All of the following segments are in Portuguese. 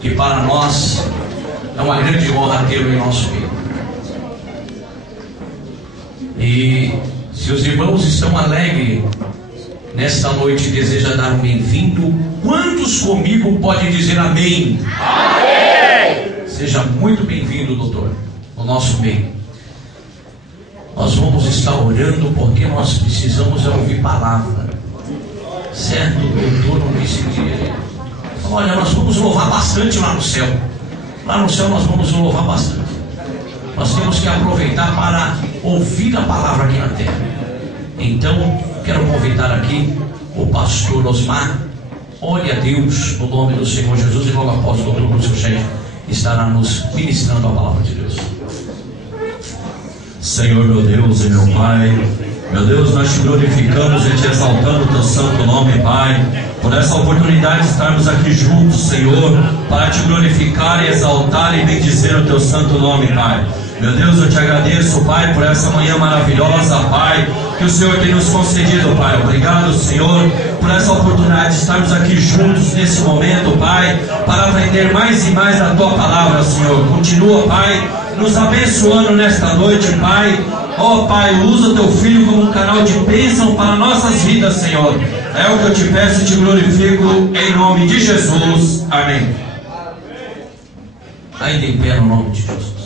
que para nós é uma grande honra tê-lo em nosso meio. E se os irmãos estão alegres nesta noite e desejam dar um bem-vindo, quantos comigo podem dizer amém? Amém! Seja muito bem-vindo, doutor, no nosso meio. Nós vamos estar orando porque nós precisamos ouvir palavra. Certo, doutor, não disse que... Olha, nós vamos louvar bastante lá no céu. Lá no céu nós vamos louvar bastante. Nós temos que aproveitar para ouvir a palavra aqui na terra. Então, quero convidar aqui o pastor Osmar. Ore a Deus no nome do Senhor Jesus, e logo após o doutor Lúcio Chefe estará nos ministrando a palavra de Deus. Senhor, meu Deus e meu Pai, meu Deus, nós te glorificamos e te exaltamos o teu santo nome, Pai, por essa oportunidade de estarmos aqui juntos, Senhor, para te glorificar e exaltar e bendizer o teu santo nome, Pai. Meu Deus, eu te agradeço, Pai, por essa manhã maravilhosa, Pai, que o Senhor tem nos concedido, Pai. Obrigado, Senhor, por essa oportunidade de estarmos aqui juntos nesse momento, Pai, para aprender mais e mais a Tua palavra, Senhor. Continua, Pai, nos abençoando nesta noite, Pai. Ó, Pai, usa o Teu Filho como um canal de bênção para nossas vidas, Senhor. É o que eu te peço e te glorifico em nome de Jesus. Amém. Ainda em pé no nome de Jesus.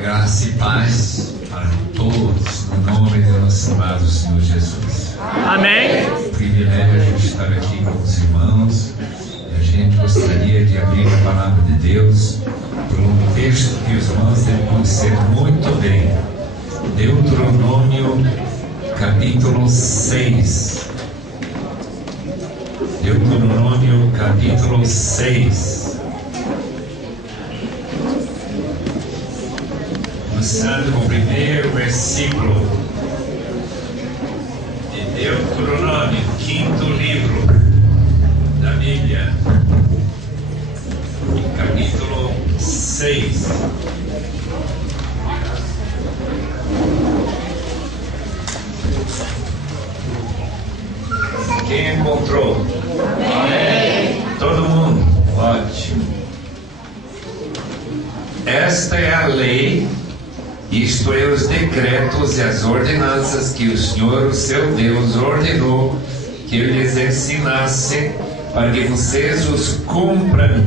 Graça e paz para todos, no nome de nosso amado Senhor Jesus. Amém. Privilégio de estar aqui com os irmãos. A gente gostaria de abrir a palavra de Deus por um texto que os irmãos devem conhecer muito bem. Deuteronômio, capítulo 6. Deuteronômio, capítulo 6. Começando com o primeiro versículo de Deuteronômio, quinto livro da Bíblia, capítulo 6. Quem encontrou? Amém. Todo mundo? Ótimo. Esta é a lei, isto é, os decretos e as ordenanças que o Senhor, o seu Deus, ordenou que eu lhes ensinasse, para que vocês os cumpram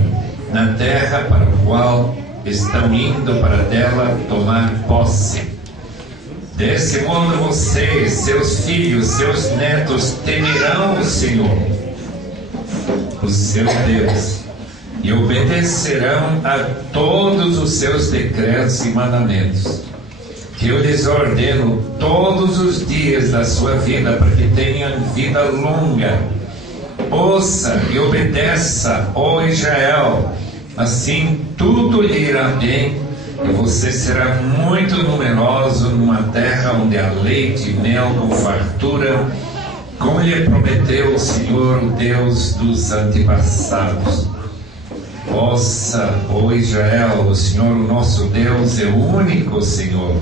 na terra para a qual estão indo para dela tomar posse. Desse modo vocês, seus filhos, seus netos temerão o Senhor, o seu Deus, e obedecerão a todos os seus decretos e mandamentos, que eu lhes ordeno todos os dias da sua vida, para que tenham vida longa. Ouça e obedeça, ó Israel, assim tudo lhe irá bem, e você será muito numeroso numa terra onde há leite e mel com fartura, como lhe prometeu o Senhor, o Deus dos antepassados. Ouça, ó Israel, o Senhor, o nosso Deus, é o único Senhor.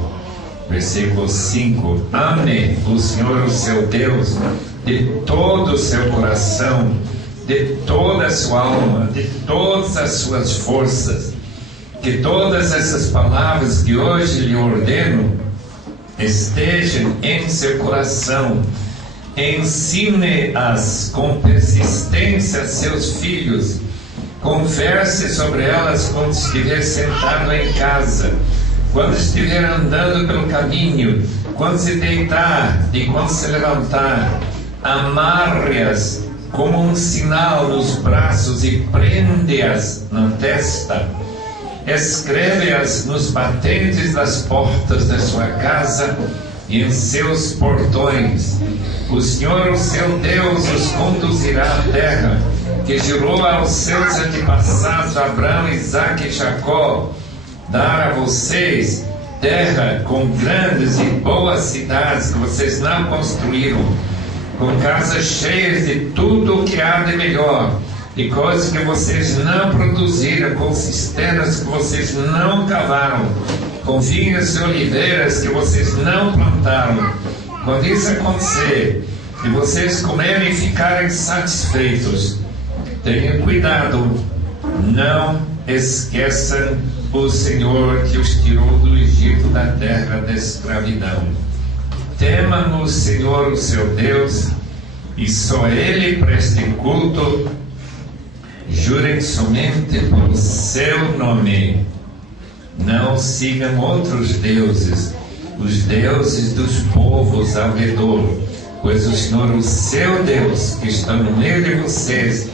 Versículo 5. Ame o Senhor, o seu Deus, de todo o seu coração, de toda a sua alma, de todas as suas forças. Que todas essas palavras que hoje lhe ordeno estejam em seu coração. Ensine-as com persistência a seus filhos. Converse sobre elas quando estiver sentado em casa, quando estiver andando pelo caminho, quando se deitar e quando se levantar. Amarre-as como um sinal nos braços e prende-as na testa. Escreve-as nos batentes das portas da sua casa e em seus portões. O Senhor, o seu Deus, os conduzirá à terra que jurou aos seus antepassados Abraão, Isaque e Jacó, dar a vocês, terra com grandes e boas cidades que vocês não construíram, com casas cheias de tudo o que há de melhor, e coisas que vocês não produziram, com cisternas que vocês não cavaram, com vinhas e oliveiras que vocês não plantaram. Quando isso acontecer, e vocês comerem e ficarem satisfeitos. Tenham cuidado, não esqueçam o Senhor que os tirou do Egito, da terra da escravidão. Temam o Senhor, o seu Deus, e só Ele prestem culto. Jurem somente por seu nome. Não sigam outros deuses, os deuses dos povos ao redor, pois o Senhor, o seu Deus, que está no meio de vocês,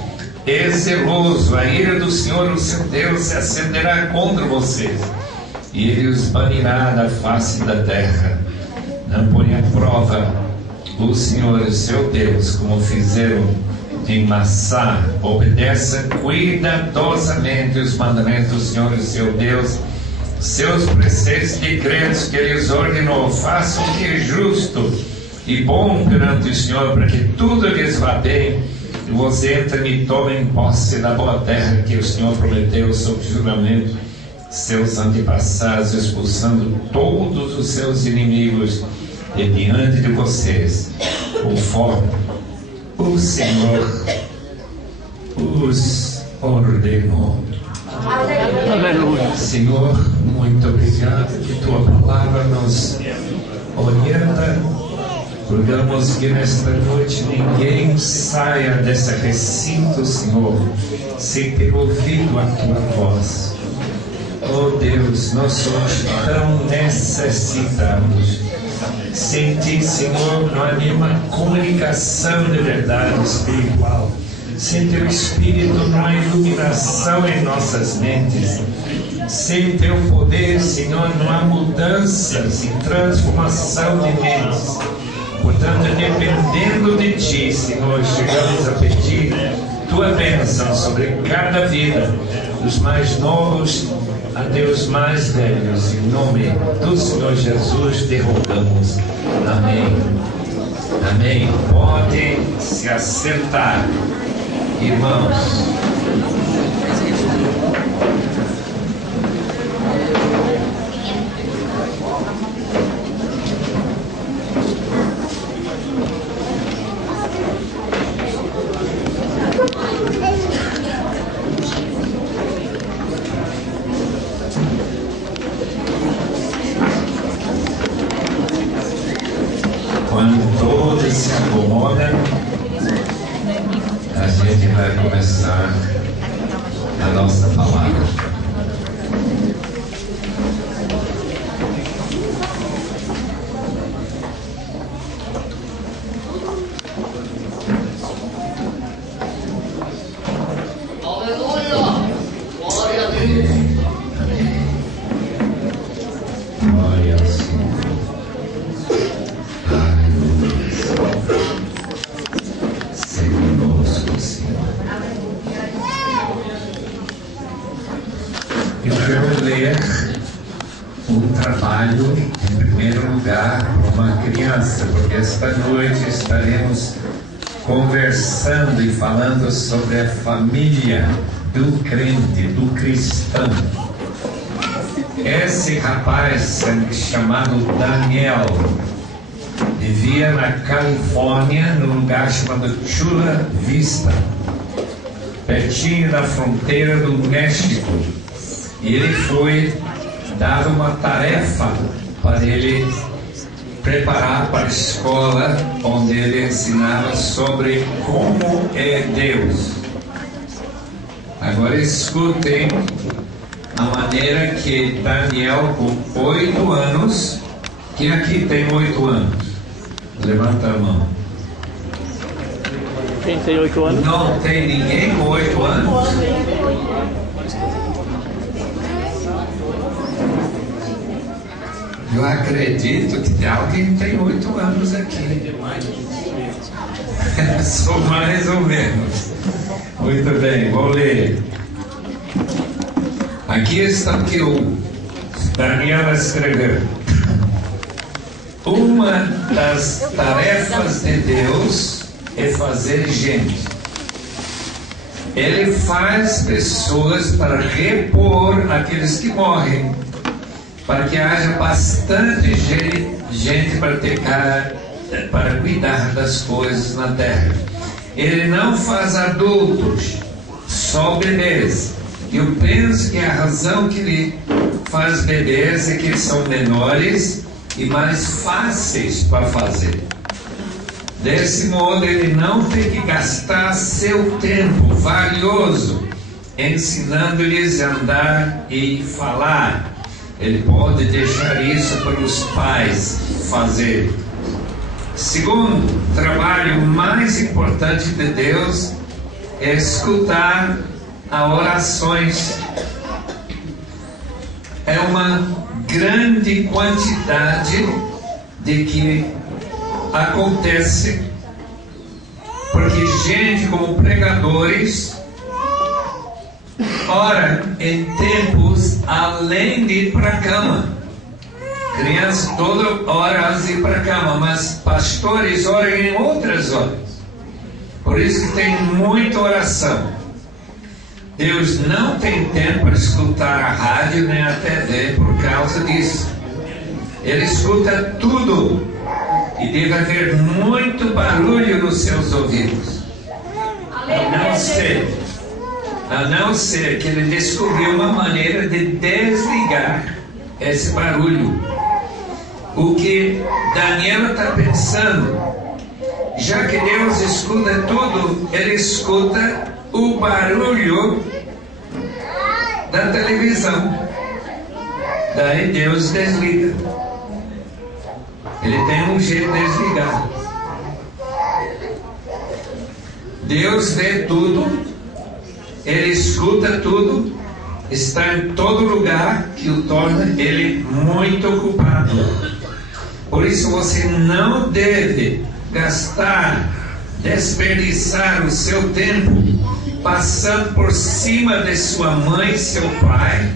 é zeloso. A ira do Senhor, o seu Deus, se acenderá contra vocês, e Ele os banirá da face da terra. Não põe à prova o Senhor, o seu Deus, como fizeram em Massá. Obedeçam cuidadosamente os mandamentos do Senhor, o seu Deus, seus preceitos e decretos que Ele os ordenou. Façam o que é justo e bom perante o Senhor, para que tudo lhes vá bem, e vocês entrem e tomem posse da boa terra que o Senhor prometeu sob juramento seus antepassados, expulsando todos os seus inimigos de diante de vocês, conforme o Senhor os ordenou. Aleluia. Senhor, muito obrigado que Tua palavra nos orienta. Rogamos que nesta noite ninguém saia desse recinto, Senhor, sem ter ouvido a Tua voz. Oh Deus, nós somos tão necessitados. Sem Ti, Senhor, não há nenhuma comunicação de verdade espiritual. Sem Teu Espírito não há iluminação em nossas mentes. Sem Teu poder, Senhor, não há mudanças e transformação de mentes. Portanto, dependendo de Ti, Senhor, chegamos a pedir Tua bênção sobre cada vida, dos mais novos até os mais velhos. Em nome do Senhor Jesus, te rogamos. Amém. Amém. Podem se assentar, irmãos. Quando todos se acomodam, a gente vai começar a nossa palavra. Porque esta noite estaremos conversando e falando sobre a família do crente, do cristão. Esse rapaz chamado Daniel vivia na Califórnia, num lugar chamado Chula Vista, pertinho da fronteira do México. E ele foi dado uma tarefa para ele preparar para a escola, onde ele ensinava sobre como é Deus. Agora escutem a maneira que Daniel, com 8 anos, quem aqui tem 8 anos? Levanta a mão. Quem tem 8 anos? Não tem ninguém com 8 anos? Eu acredito que alguém tem 8 anos aqui. Sou mais ou menos. Muito bem, vou ler. Aqui está o que o Daniel escreveu. Uma das tarefas de Deus é fazer gente. Ele faz pessoas para repor aqueles que morrem, para que haja bastante gente para para cuidar das coisas na terra. Ele não faz adultos, só bebês. Eu penso que a razão que ele faz bebês é que eles são menores e mais fáceis para fazer. Desse modo, ele não tem que gastar seu tempo valioso ensinando-lhes a andar e falar. Ele pode deixar isso para os pais fazer. Segundo, o trabalho mais importante de Deus é escutar as orações. É uma grande quantidade de que acontece porque gente como pregadores ora em tempos além de ir para a cama. Crianças toda hora antes de ir para a cama, mas pastores oram em outras horas. Por isso que tem muita oração. Deus não tem tempo para escutar a rádio nem a TV por causa disso. Ele escuta tudo e deve haver muito barulho nos seus ouvidos. A não ser que ele descobriu uma maneira de desligar esse barulho. O que Daniel está pensando, já que Deus escuta tudo, ele escuta o barulho da televisão. Daí Deus desliga. Ele tem um jeito de desligar. Deus vê tudo, ele escuta tudo, está em todo lugar, que o torna ele muito ocupado. Por isso você não deve desperdiçar o seu tempo passando por cima de sua mãe e seu pai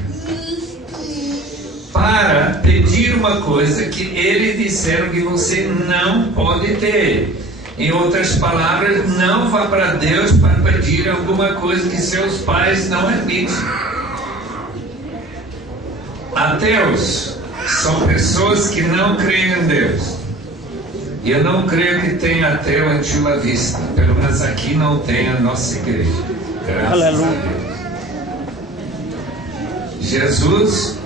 para pedir uma coisa que eles disseram que você não pode ter. Em outras palavras, não vá para Deus para pedir alguma coisa que seus pais não admitem. Ateus são pessoas que não creem em Deus. E eu não creio que tenha ateu em Chula Vista. Pelo menos aqui não tem a nossa igreja. Graças a Deus. Jesus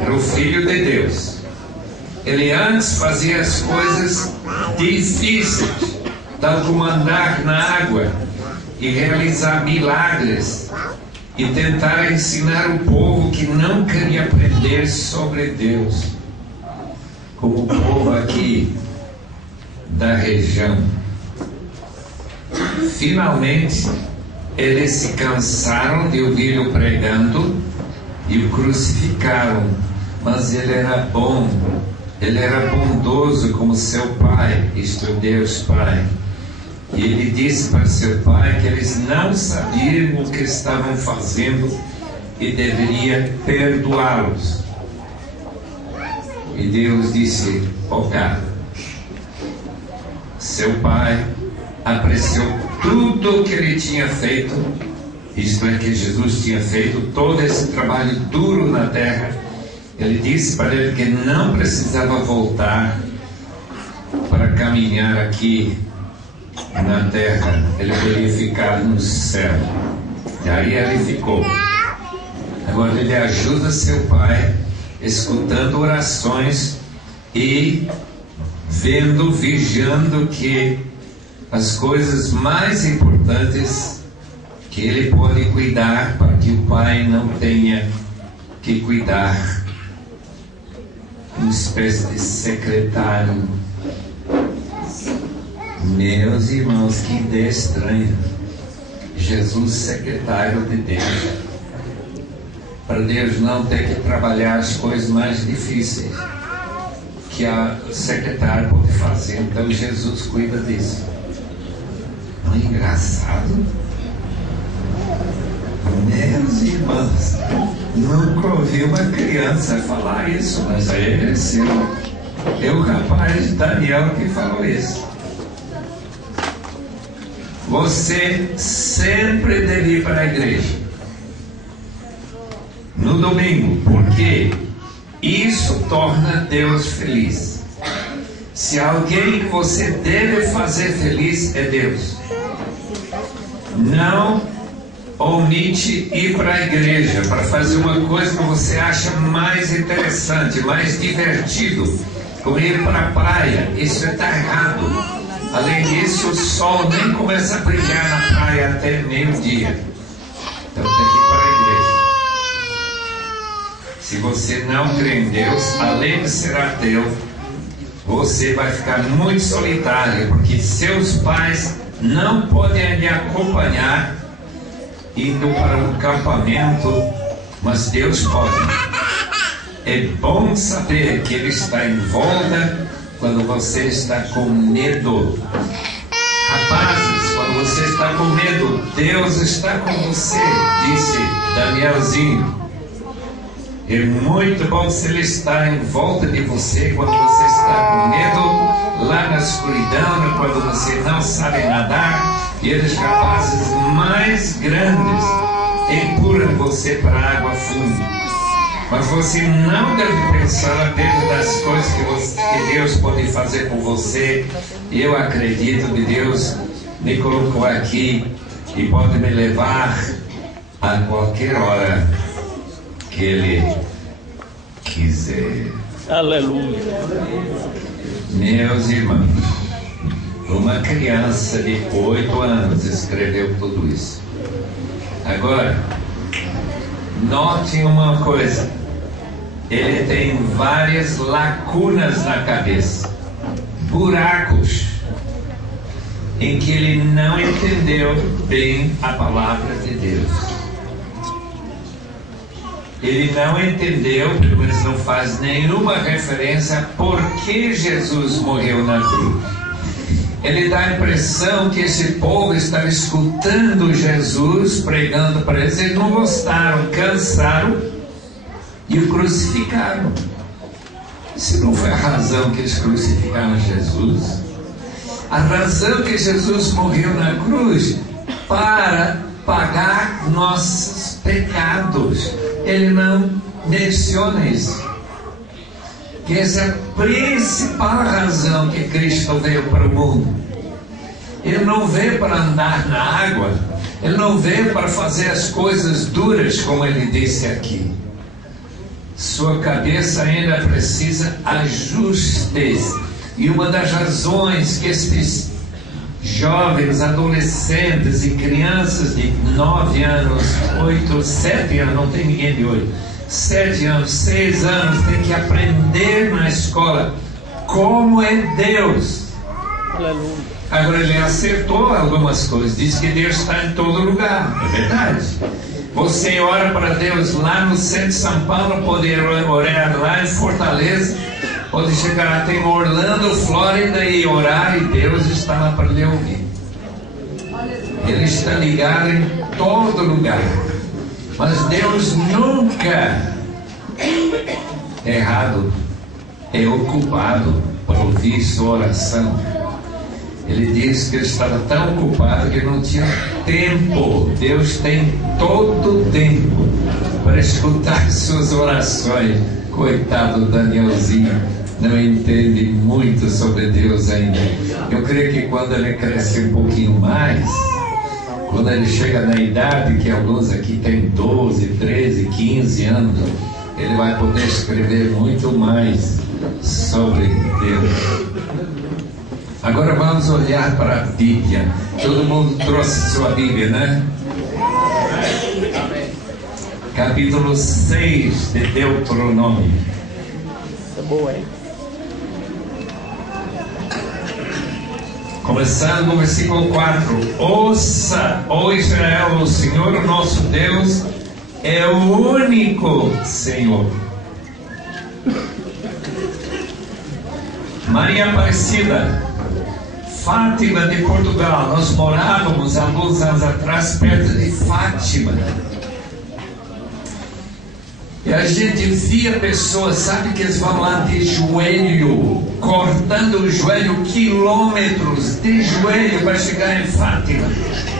era o Filho de Deus. Ele antes fazia as coisas difíceis, tal como andar na água e realizar milagres e tentar ensinar o povo que não queria aprender sobre Deus, como o povo aqui da região. Finalmente, eles se cansaram de ouvir-o pregando e o crucificaram, mas ele era bom, ele era bondoso como seu pai, isto é, Deus Pai. E ele disse para seu pai que eles não sabiam o que estavam fazendo e deveria perdoá-los. E Deus disse: cara, seu pai apreciou tudo o que ele tinha feito, isto é, que Jesus tinha feito, todo esse trabalho duro na terra. Ele disse para ele que não precisava voltar para caminhar aqui na terra, ele poderia ficar no céu. E aí ele ficou. Agora ele ajuda seu pai, escutando orações e vigiando que as coisas mais importantes que ele pode cuidar, para que o pai não tenha que cuidar. Uma espécie de secretário. Meus irmãos, que ideia estranha. Jesus, secretário de Deus. Para Deus não ter que trabalhar as coisas mais difíceis que a secretária pode fazer, então Jesus cuida disso. Não é engraçado? Meus irmãos, nunca ouvi uma criança falar isso, mas aí é o rapaz Daniel que falou isso. Você sempre deve ir para a igreja no domingo, porque isso torna Deus feliz. Se alguém que você deve fazer feliz é Deus. Não omite ir para a igreja para fazer uma coisa que você acha mais interessante, mais divertido, como ir para a praia. Isso está errado. Além disso, o sol nem começa a brilhar na praia até meio-dia. Então tem que ir para a igreja. Se você não crê em Deus, além de ser ateu, você vai ficar muito solitário, porque seus pais não podem lhe acompanhar indo para um acampamento, mas Deus pode. É bom saber que Ele está em volta quando você está com medo. Rapazes, quando você está com medo, Deus está com você, disse Danielzinho. É muito bom se Ele está em volta de você quando você está com medo, lá na escuridão, quando você não sabe nadar, e eles rapazes mais grandes empurram você para a água funda. Mas você não deve pensar dentro das coisas que Deus pode fazer por você. Eu acredito que Deus me colocou aqui e pode me levar a qualquer hora que Ele quiser. Aleluia. Meus irmãos, uma criança de 8 anos escreveu tudo isso. Agora, note uma coisa. Ele tem várias lacunas na cabeça, buracos, em que ele não entendeu bem a palavra de Deus. Ele não entendeu, pelo menos não faz nenhuma referência a por que Jesus morreu na cruz. Ele dá a impressão que esse povo estava escutando Jesus pregando para eles. Eles não gostaram, cansaram e o crucificaram. Isso não foi a razão que eles crucificaram Jesus. A razão que Jesus morreu na cruz para pagar nossos pecados. Ele não menciona isso. Que essa é a principal razão que Cristo veio para o mundo. Ele não veio para andar na água. Ele não veio para fazer as coisas duras, como ele disse aqui. Sua cabeça ainda precisa ajustes. E uma das razões que esses jovens, adolescentes e crianças de 9 anos, 8, 7 anos, não tem ninguém de 8, 7 anos, 6 anos, tem que aprender na escola como é Deus. Aleluia. Agora ele acertou algumas coisas, diz que Deus está em todo lugar, é verdade. Você ora para Deus lá no centro de São Paulo, pode orar lá em Fortaleza, pode chegar até em Orlando, Flórida e orar, e Deus está lá para lhe ouvir. Ele está ligado em todo lugar. Mas Deus nunca é errado, é ocupado para ouvir sua oração. Ele disse que ele estava tão ocupado que não tinha tempo. Deus tem todo o tempo para escutar suas orações. Coitado do Danielzinho, não entende muito sobre Deus ainda. Eu creio que quando ele crescer um pouquinho mais, quando ele chega na idade que alguns aqui têm 12, 13, 15 anos, ele vai poder escrever muito mais sobre Deus. Agora vamos olhar para a Bíblia. Todo mundo trouxe sua Bíblia, né? Capítulo 6 de Deuteronômio. É boa, hein? Começando no versículo 4. Ouça, ó Israel, o Senhor, o nosso Deus, é o único Senhor. Maria Aparecida, Fátima de Portugal. Nós morávamos há alguns anos atrás perto de Fátima. E a gente via pessoas, sabe que eles vão lá de joelho, cortando o joelho, quilômetros de joelho para chegar em Fátima,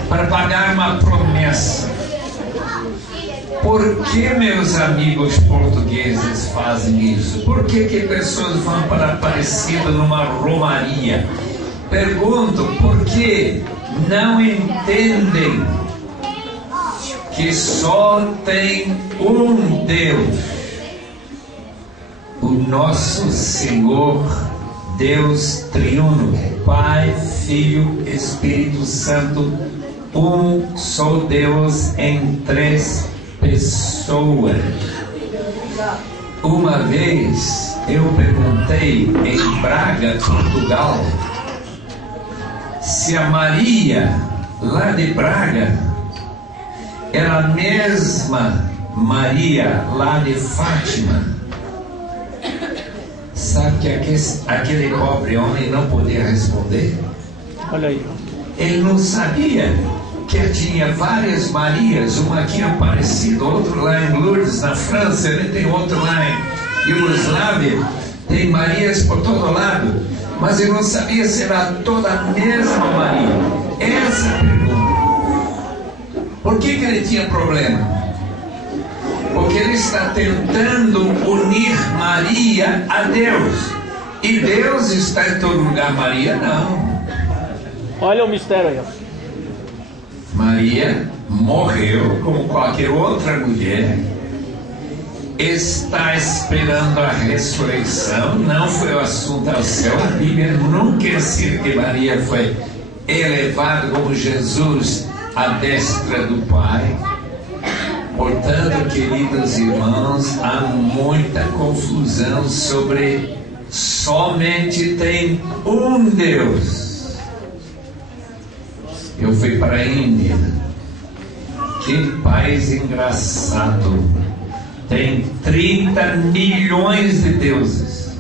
para pagar uma promessa. Por que meus amigos portugueses fazem isso? Por que pessoas vão para Aparecida numa romaria? Pergunto, por que não entendem que só tem um Deus, o nosso Senhor, Deus triuno, Pai, Filho, Espírito Santo, um só Deus em três pessoas. Uma vez eu perguntei em Braga, Portugal, se a Maria lá de Braga era a mesma Maria lá de Fátima. Sabe que aquele pobre homem não podia responder? Olha aí. Ele não sabia que tinha várias Marias, uma aqui em Aparecida, outro lá em Lourdes, na França, ele tem outro lá em Iugoslávia, tem Marias por todo lado, mas ele não sabia se era toda a mesma Maria. Essa é a pergunta. Por que ele tinha problema? Porque ele está tentando unir Maria a Deus, e Deus está em todo lugar, Maria não. Olha o mistério aí, ó. Maria morreu como qualquer outra mulher, está esperando a ressurreição, não foi o assunto ao céu. A Bíblia nunca ensina que Maria foi elevada como Jesus à destra do Pai. Portanto, queridos irmãos, há muita confusão sobre somente tem um Deus. Eu fui para a Índia. Que país engraçado. Tem 30 milhões de deuses.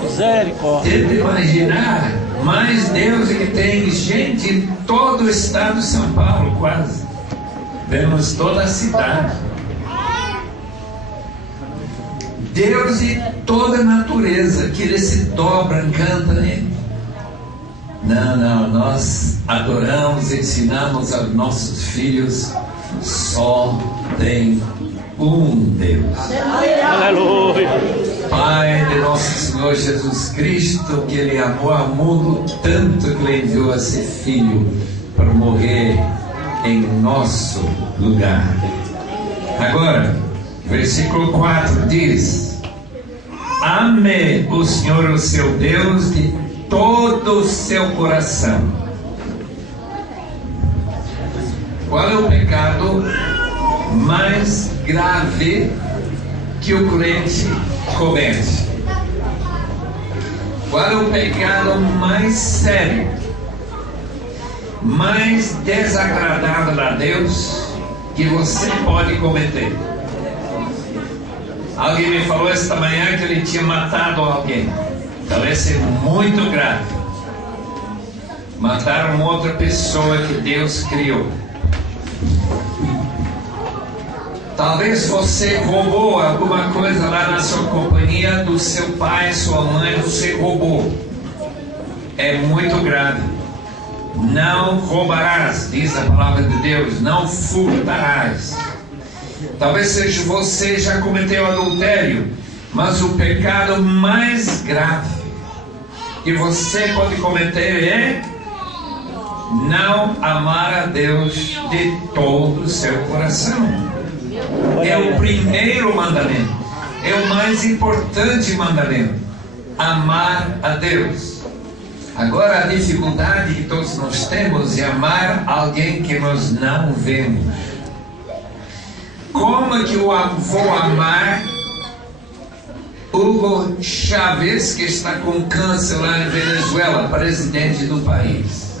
Misericórdia. Tenta imaginar, mais deuses que tem gente em todo o estado de São Paulo, quase. Vemos toda a cidade. Deus e toda a natureza, que eles se dobram, cantam nele. Não, nós adoramos, ensinamos aos nossos filhos, só tem um Deus. Aleluia. Pai de nosso Senhor Jesus Cristo, que Ele amou ao mundo tanto que Ele enviou a seu Filho para morrer em nosso lugar. Agora, versículo 4 diz: ame o Senhor, o seu Deus, de todo o seu coração. Qual é o pecado mais grave que o crente comete? Qual é o pecado mais sério, mais desagradável a Deus que você pode cometer? Alguém me falou esta manhã que ele tinha matado alguém. Talvez seja muito grave. Matar uma outra pessoa que Deus criou. Talvez você roubou alguma coisa lá na sua companhia, do seu pai, sua mãe, você roubou. É muito grave. Não roubarás, diz a palavra de Deus, não furtarás. Talvez seja você já cometeu adultério, mas o pecado mais grave que você pode cometer é não amar a Deus de todo o seu coração. É o primeiro mandamento, é o mais importante mandamento, amar a Deus. Agora, a dificuldade que todos nós temos é amar alguém que nós não vemos. Como é que eu vou amar Hugo Chávez, que está com câncer lá em Venezuela, presidente do país?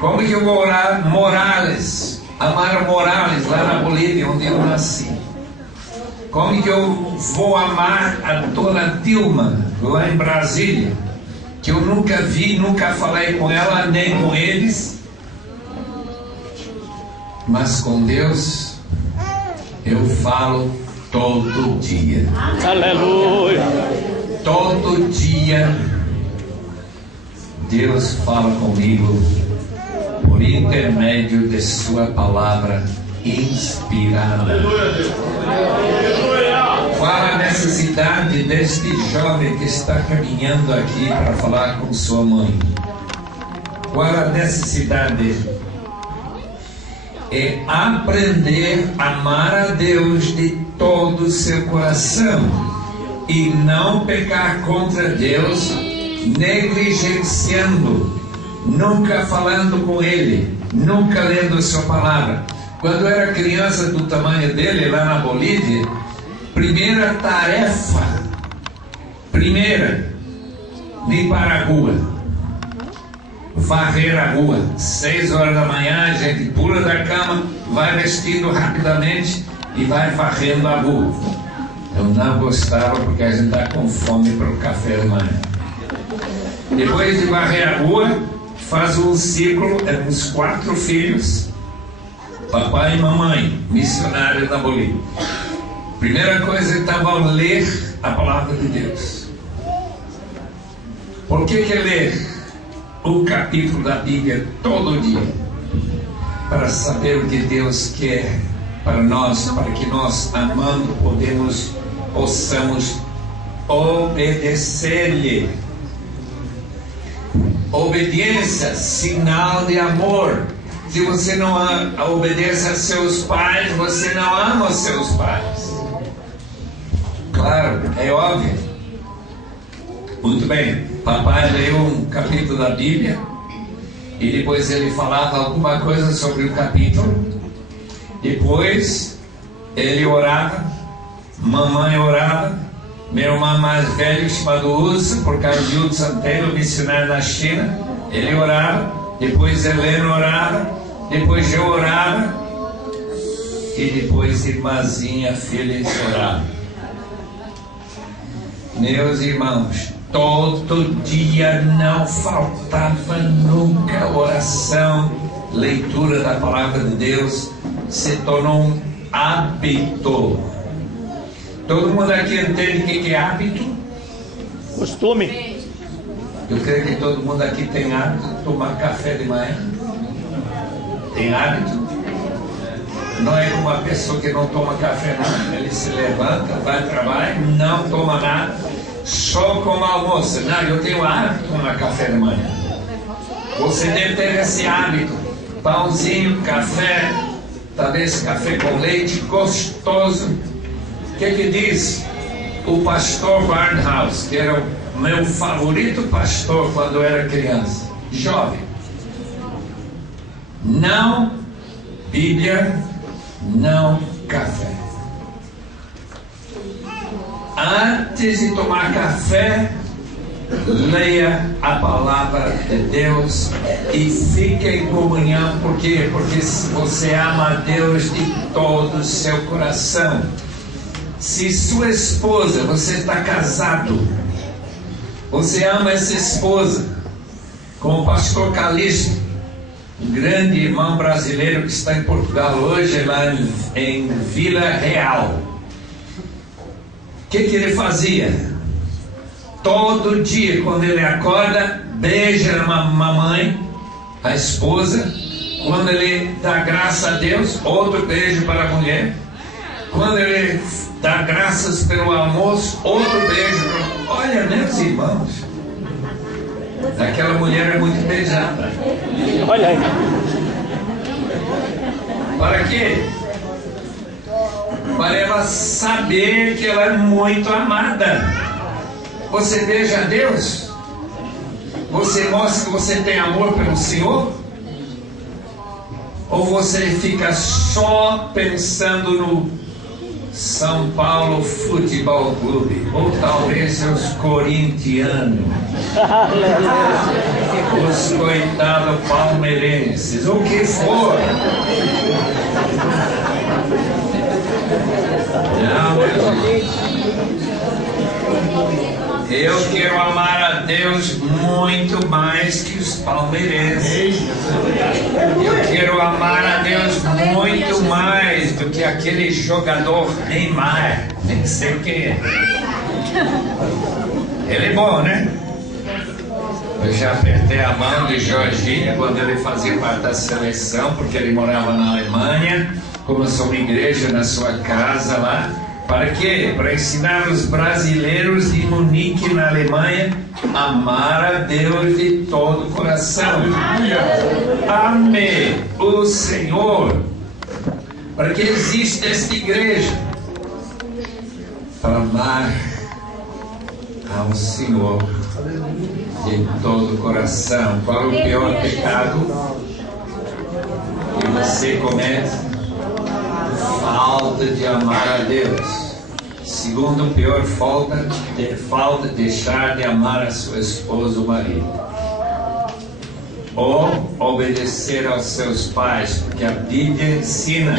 Como é que eu vou orar amar Morales, lá na Bolívia, onde eu nasci? Como é que eu vou amar a dona Dilma, lá em Brasília, que eu nunca vi, nunca falei com ela, nem com eles, mas com Deus eu falo todo dia. Aleluia. Todo dia Deus fala comigo por intermédio de sua palavra inspirada. Qual a necessidade deste jovem que está caminhando aqui para falar com sua mãe? Qual a necessidade? É aprender a amar a Deus de todo o seu coração e não pecar contra Deus, negligenciando, nunca falando com Ele, nunca lendo a sua palavra. Quando eu era criança do tamanho dele, lá na Bolívia, primeira tarefa, limpar a rua, varrer a rua. 6 horas da manhã, a gente pula da cama, vai vestindo rapidamente e vai varrendo a rua. Eu não gostava porque a gente está com fome para o café da manhã. Depois de varrer a rua, faz um ciclo, uns 4 filhos, papai e mamãe, missionários na Bolívia. Primeira coisa, estava a ler a palavra de Deus. Por que ler o capítulo da Bíblia todo dia? Para saber o que Deus quer para nós, para que nós, amando, possamos obedecer-lhe. Obediência, sinal de amor. Se você não obedece a seus pais, você não ama os seus pais. Claro, é óbvio. Muito bem, papai leu um capítulo da Bíblia e depois ele falava alguma coisa sobre o capítulo. Depois ele orava, mamãe orava, meu irmão mais velho chamado Urso, por causa de Urso Santeiro, missionário na China, ele orava, depois Helena orava, depois eu orava e depois irmãzinha Feliz orava. Meus irmãos, todo dia não faltava nunca oração, leitura da palavra de Deus, se tornou um hábito. Todo mundo aqui entende o que é hábito? Costume. Eu creio que todo mundo aqui tem hábito de tomar café de manhã. Tem hábito? Não é como uma pessoa que não toma café, não. Ele se levanta, vai para o trabalho, não toma nada, só come almoço. Não, eu tenho hábito de tomar café de manhã. Você deve ter esse hábito. Pãozinho, café, talvez café com leite, gostoso. O que diz o pastor Barnhouse, que era o meu favorito pastor quando eu era criança, jovem? Não Bíblia, não café. Antes de tomar café, leia a palavra de Deus e fique em comunhão. Por quê? Porque você ama a Deus de todo o seu coração. Se sua esposa, você está casado, você ama essa esposa, como o pastor Calixto, um grande irmão brasileiro que está em Portugal hoje, lá em Vila Real. O que ele fazia? Todo dia, quando ele acorda, beija a mamãe, a esposa. Quando ele dá graça a Deus, outro beijo para a mulher. Quando ele dá graças pelo almoço, outro beijo. Olha, meus irmãos, aquela mulher é muito beijada. Olha aí. Para quê? Para ela saber que ela é muito amada. Você beija a Deus? Você mostra que você tem amor pelo Senhor? Ou você fica só pensando no São Paulo Futebol Clube? Ou talvez os corintianos, os coitados palmeirenses, o que for. Não, eu quero amar a Deus muito mais que os palmeirenses. Eu quero amar a Deus muito mais do que aquele jogador Neymar. Nem sei quem é. Ele é bom, né? Eu já apertei a mão de Jorginho quando ele fazia parte da seleção, porque ele morava na Alemanha. Começou uma igreja na sua casa lá. Para quê? Para ensinar os brasileiros de Munique, na Alemanha, a amar a Deus de todo o coração. Ame o Senhor. Para que existe esta igreja? Para amar ao Senhor de todo o coração. Qual é o pior pecado que você comete? Falta de amar a Deus. Segundo pior falta, deixar de amar a sua esposa ou marido. Ou obedecer aos seus pais, porque a Bíblia ensina: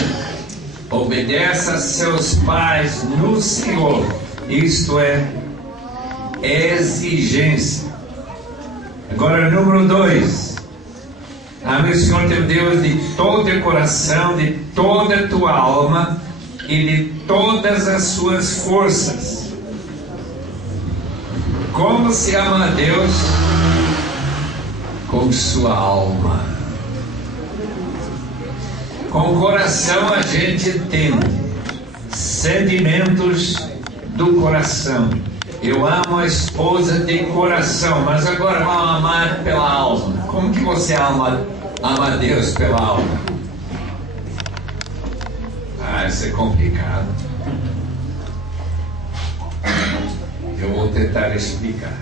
obedeça a seus pais no Senhor. Isto é exigência. Agora, número 2. Ame o Senhor teu Deus de todo o coração, de toda a tua alma e de todas as suas forças. Como se ama a Deus? Com sua alma. Com o coração a gente entende sentimentos do coração. Eu amo a esposa de coração, mas agora vamos amar pela alma. Como que você ama a Deus pela alma? Isso é complicado. Eu vou tentar explicar.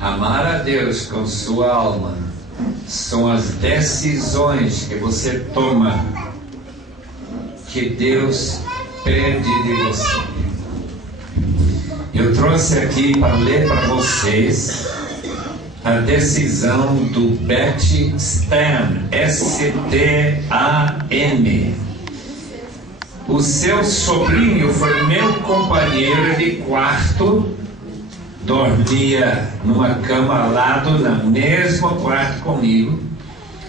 Amar a Deus com sua alma são as decisões que você toma, que Deus pede de você. Eu trouxe aqui para ler para vocês a decisão do Betty Stan, S-T-A-N. O seu sobrinho foi meu companheiro de quarto, dormia numa cama ao lado, no mesmo quarto comigo,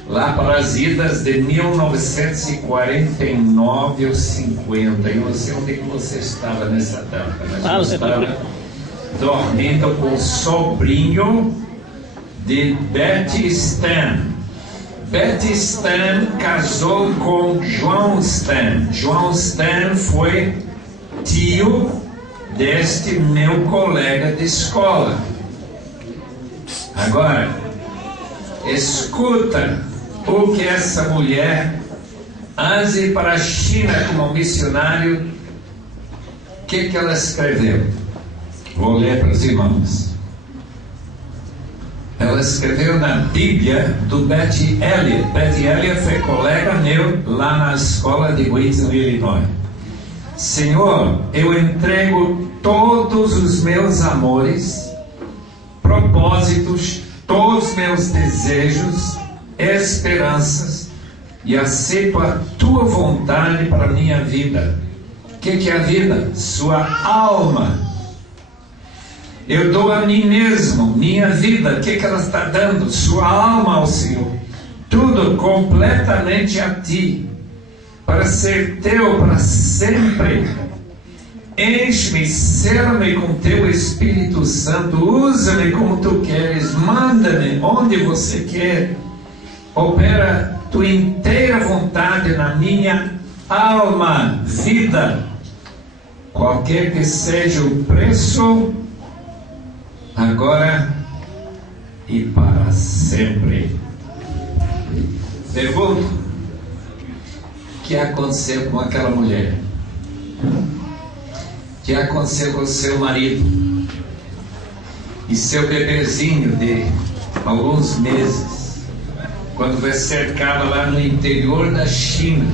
lá para as idas de 1949 ou 50. Eu não sei onde que você estava nessa data, mas eu estava dormindo com o sobrinho de Betty Stan. Betty Stan casou com João Stan. João Stan foi tio deste meu colega de escola. Agora, escuta o que essa mulher, antes de ir para a China como missionário, o que ela escreveu? Vou ler para os irmãos. Ela escreveu na Bíblia do Betty Elliott. Betty Elliott foi colega meu lá na escola de Wheaton, Illinois. Senhor, eu entrego todos os meus amores, propósitos, todos os meus desejos, esperanças, e aceito a tua vontade para a minha vida. O que é a vida? Sua alma. Eu dou a mim mesmo, minha vida. O que ela está dando? Sua alma ao Senhor. Tudo completamente a ti, para ser teu para sempre. Enche-me, sela-me com teu Espírito Santo. Usa-me como tu queres. Manda-me onde você quer. Opera tua inteira vontade na minha alma, vida. Qualquer que seja o preço, agora e para sempre. Pergunto: o que aconteceu com aquela mulher? O que aconteceu com seu marido e seu bebezinho de alguns meses, quando foi cercada lá no interior da China?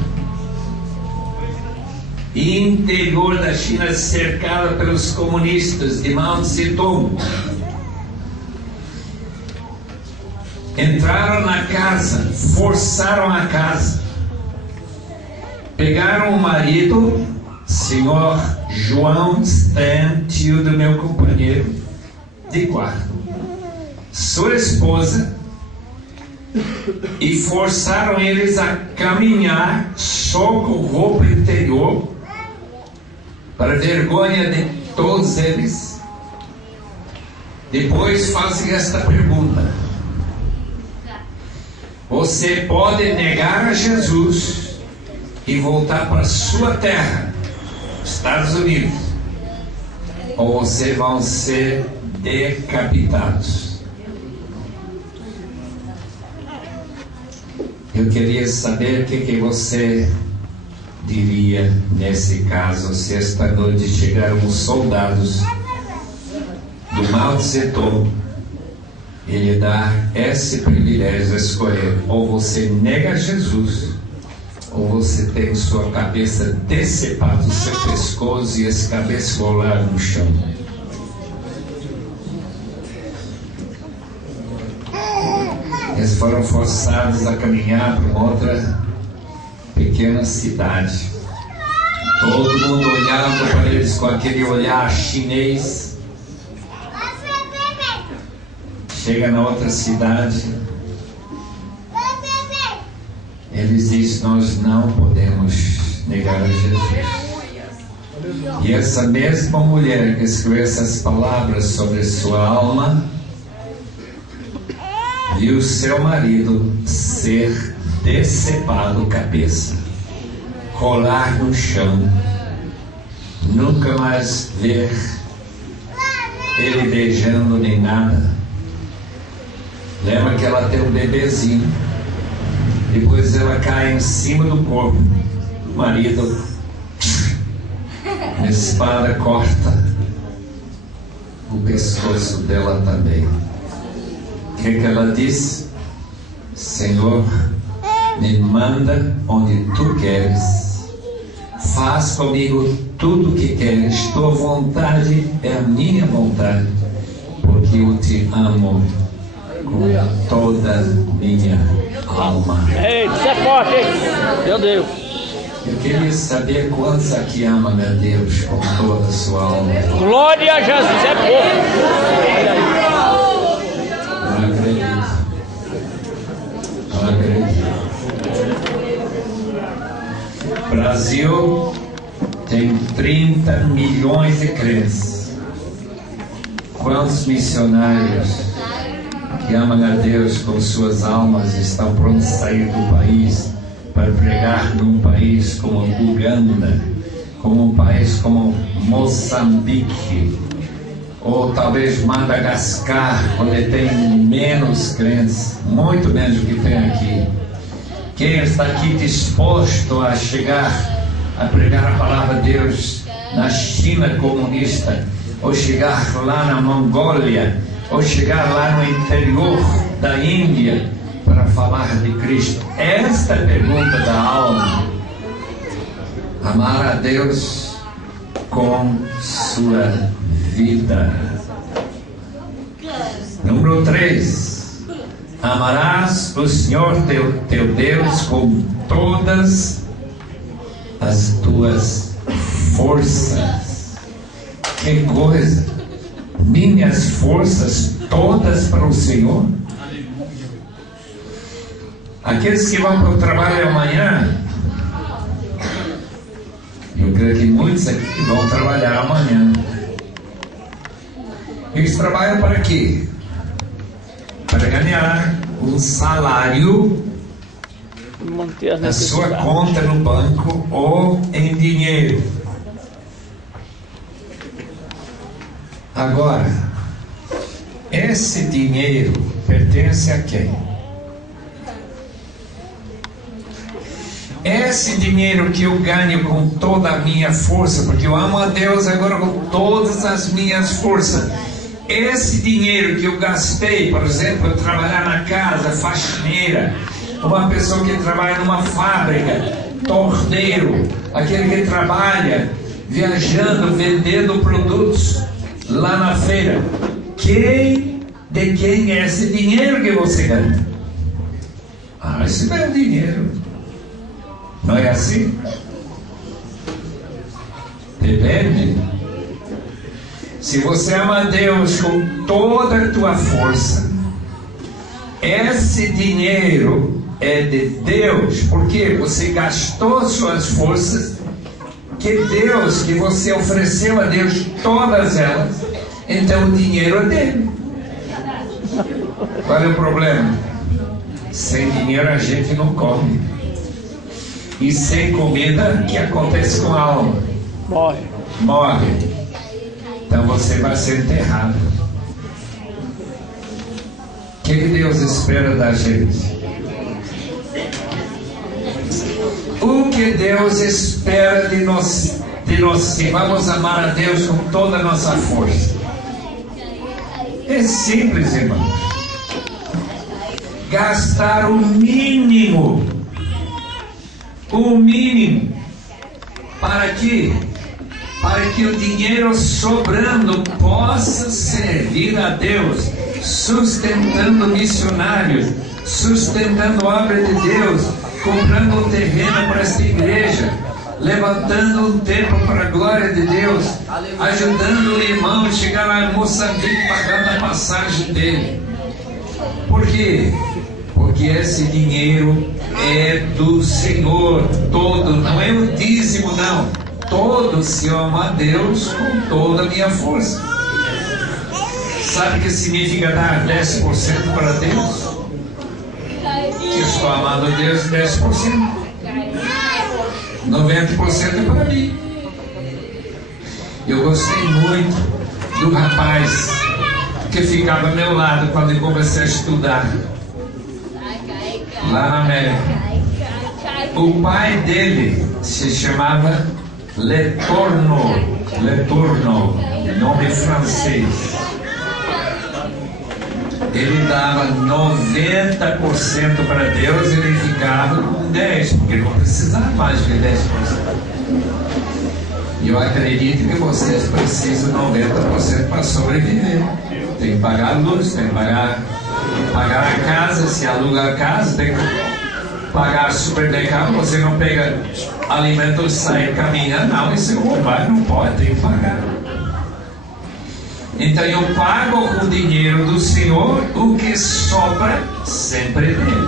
Interior da China, cercada pelos comunistas de Mao Tse-tung. Entraram na casa, forçaram a casa, pegaram o marido, senhor João Stan, tio do meu companheiro de quarto, sua esposa, e forçaram eles a caminhar só com roupa interior, para vergonha de todos eles. Depois faça esta pergunta: você pode negar a Jesus e voltar para sua terra, Estados Unidos, ou você vai ser decapitados? Eu queria saber o que você diria nesse caso, se esta noite chegaram os soldados do Mao Tse Tung e lhe dar esse privilégio de escolher: ou você nega Jesus, ou você tem sua cabeça decepada do seu pescoço e esse cabeça rolar no chão. Eles foram forçados a caminhar para uma outra pequena cidade. Todo mundo olhava para eles com aquele olhar chinês. Chega na outra cidade, eles dizem: nós não podemos negar a Jesus. E essa mesma mulher que escreveu essas palavras sobre sua alma viu seu marido ser decepado cabeça, rolar no chão, nunca mais ver ele beijando nem nada. Lembra que ela tem um bebezinho, depois ela cai em cima do corpo do marido, a espada corta o pescoço dela também. O que ela diz? Senhor, me manda onde tu queres, faz comigo tudo o que queres, tua vontade é a minha vontade, porque eu te amo com toda a minha alma. Ei, isso é forte, hein? Meu Deus. Eu queria saber quantos aqui amam a Deus com toda a sua alma. Glória a Jesus, é pouco. Não acredito. Não acredito. O Brasil tem 30 milhões de crentes. Quantos missionários que amam a Deus com suas almas estão prontos a sair do país para pregar num país como Uganda, como um país como Moçambique, ou talvez Madagascar, onde tem menos crentes, muito menos do que tem aqui? Quem está aqui disposto a chegar a pregar a palavra de Deus na China comunista, ou chegar lá na Mongólia, ou chegar lá no interior da Índia para falar de Cristo? Esta é a pergunta da alma. Amar a Deus com sua vida. Número 3. Amarás o Senhor teu Deus com todas as tuas forças. Que coisa! Minhas forças todas para o Senhor. Aqueles que vão para o trabalho amanhã, eu creio que muitos aqui vão trabalhar amanhã. Eles trabalham para quê? Para ganhar um salário na sua conta no banco ou em dinheiro. Agora, esse dinheiro pertence a quem? Esse dinheiro que eu ganho com toda a minha força, porque eu amo a Deus agora com todas as minhas forças. Esse dinheiro que eu gastei, por exemplo, eu trabalhar na casa, faxineira, uma pessoa que trabalha numa fábrica, torneiro, aquele que trabalha viajando, vendendo produtos lá na feira. De quem é esse dinheiro que você ganha? Ah, esse não é o dinheiro. Não é assim? Depende. Se você ama a Deus com toda a tua força, esse dinheiro é de Deus, porque você gastou suas forças, que Deus, que você ofereceu a Deus todas elas, então o dinheiro é dele. Qual é o problema? Sem dinheiro a gente não come. E sem comida, o que acontece com a alma? Morre. Então você vai ser enterrado. O que Deus espera da gente? O que Deus espera de nós, se vamos amar a Deus com toda a nossa força? É simples, irmão. Gastar o mínimo. Para quê? Para que o dinheiro sobrando possa servir a Deus, sustentando missionários, sustentando a obra de Deus, comprando um terreno para esta igreja, levantando um templo para a glória de Deus, ajudando o irmão a chegar lá em Moçambique, pagando a passagem dele. Por quê? Porque esse dinheiro é do Senhor todo, não é o dízimo não. Todo se ama a Deus com toda a minha força. Sabe o que significa dar 10% para Deus? Eu estou amando a Deus 10%. 90% é para mim. Eu gostei muito do rapaz que ficava ao meu lado quando eu comecei a estudar lá na América. O pai dele se chamava Letourneau, nome francês. Ele dava 90% para Deus e ele ficava com 10%, porque ele não precisava mais de 10%. E eu acredito que vocês precisam 90% para sobreviver. Tem que pagar a luz, tem que pagar a casa, se aluga a casa, tem que pagar supermercado. Você não pega alimento e sai caminhando, não, isso não pode, tem que pagar. Então eu pago com o dinheiro do Senhor, o que sobra sempre dele.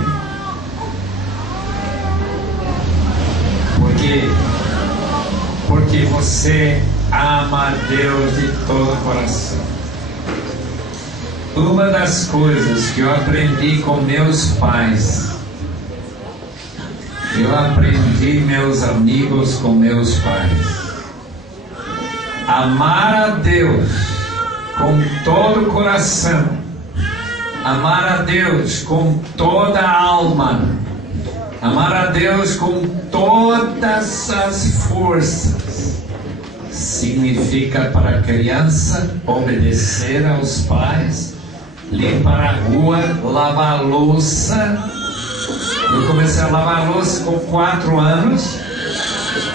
Porque você ama a Deus de todo o coração. Uma das coisas que eu aprendi com meus pais, eu aprendi, meus amigos, com meus pais, amar a Deus com todo o coração, amar a Deus com toda a alma, amar a Deus com todas as forças, significa para a criança obedecer aos pais, limpar a rua, lavar a louça. Eu comecei a lavar a louça com 4 anos.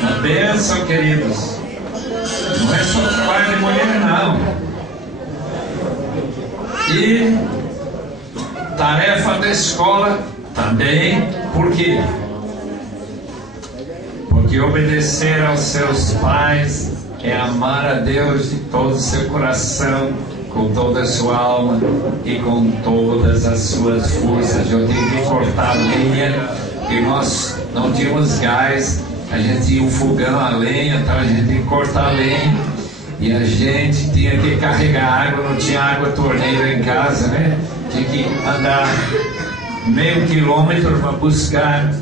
Uma bênção, queridos. Não é só trabalho de mulher, não. E tarefa da escola também. Por quê? Porque obedecer aos seus pais é amar a Deus de todo o seu coração, com toda a sua alma e com todas as suas forças. Eu tive que cortar lenha, e nós não tínhamos gás, a gente tinha um fogão a lenha, então a gente tinha que cortar lenha, e a gente tinha que carregar água, não tinha água torneira em casa, né? Tinha que andar meio quilômetro para buscar,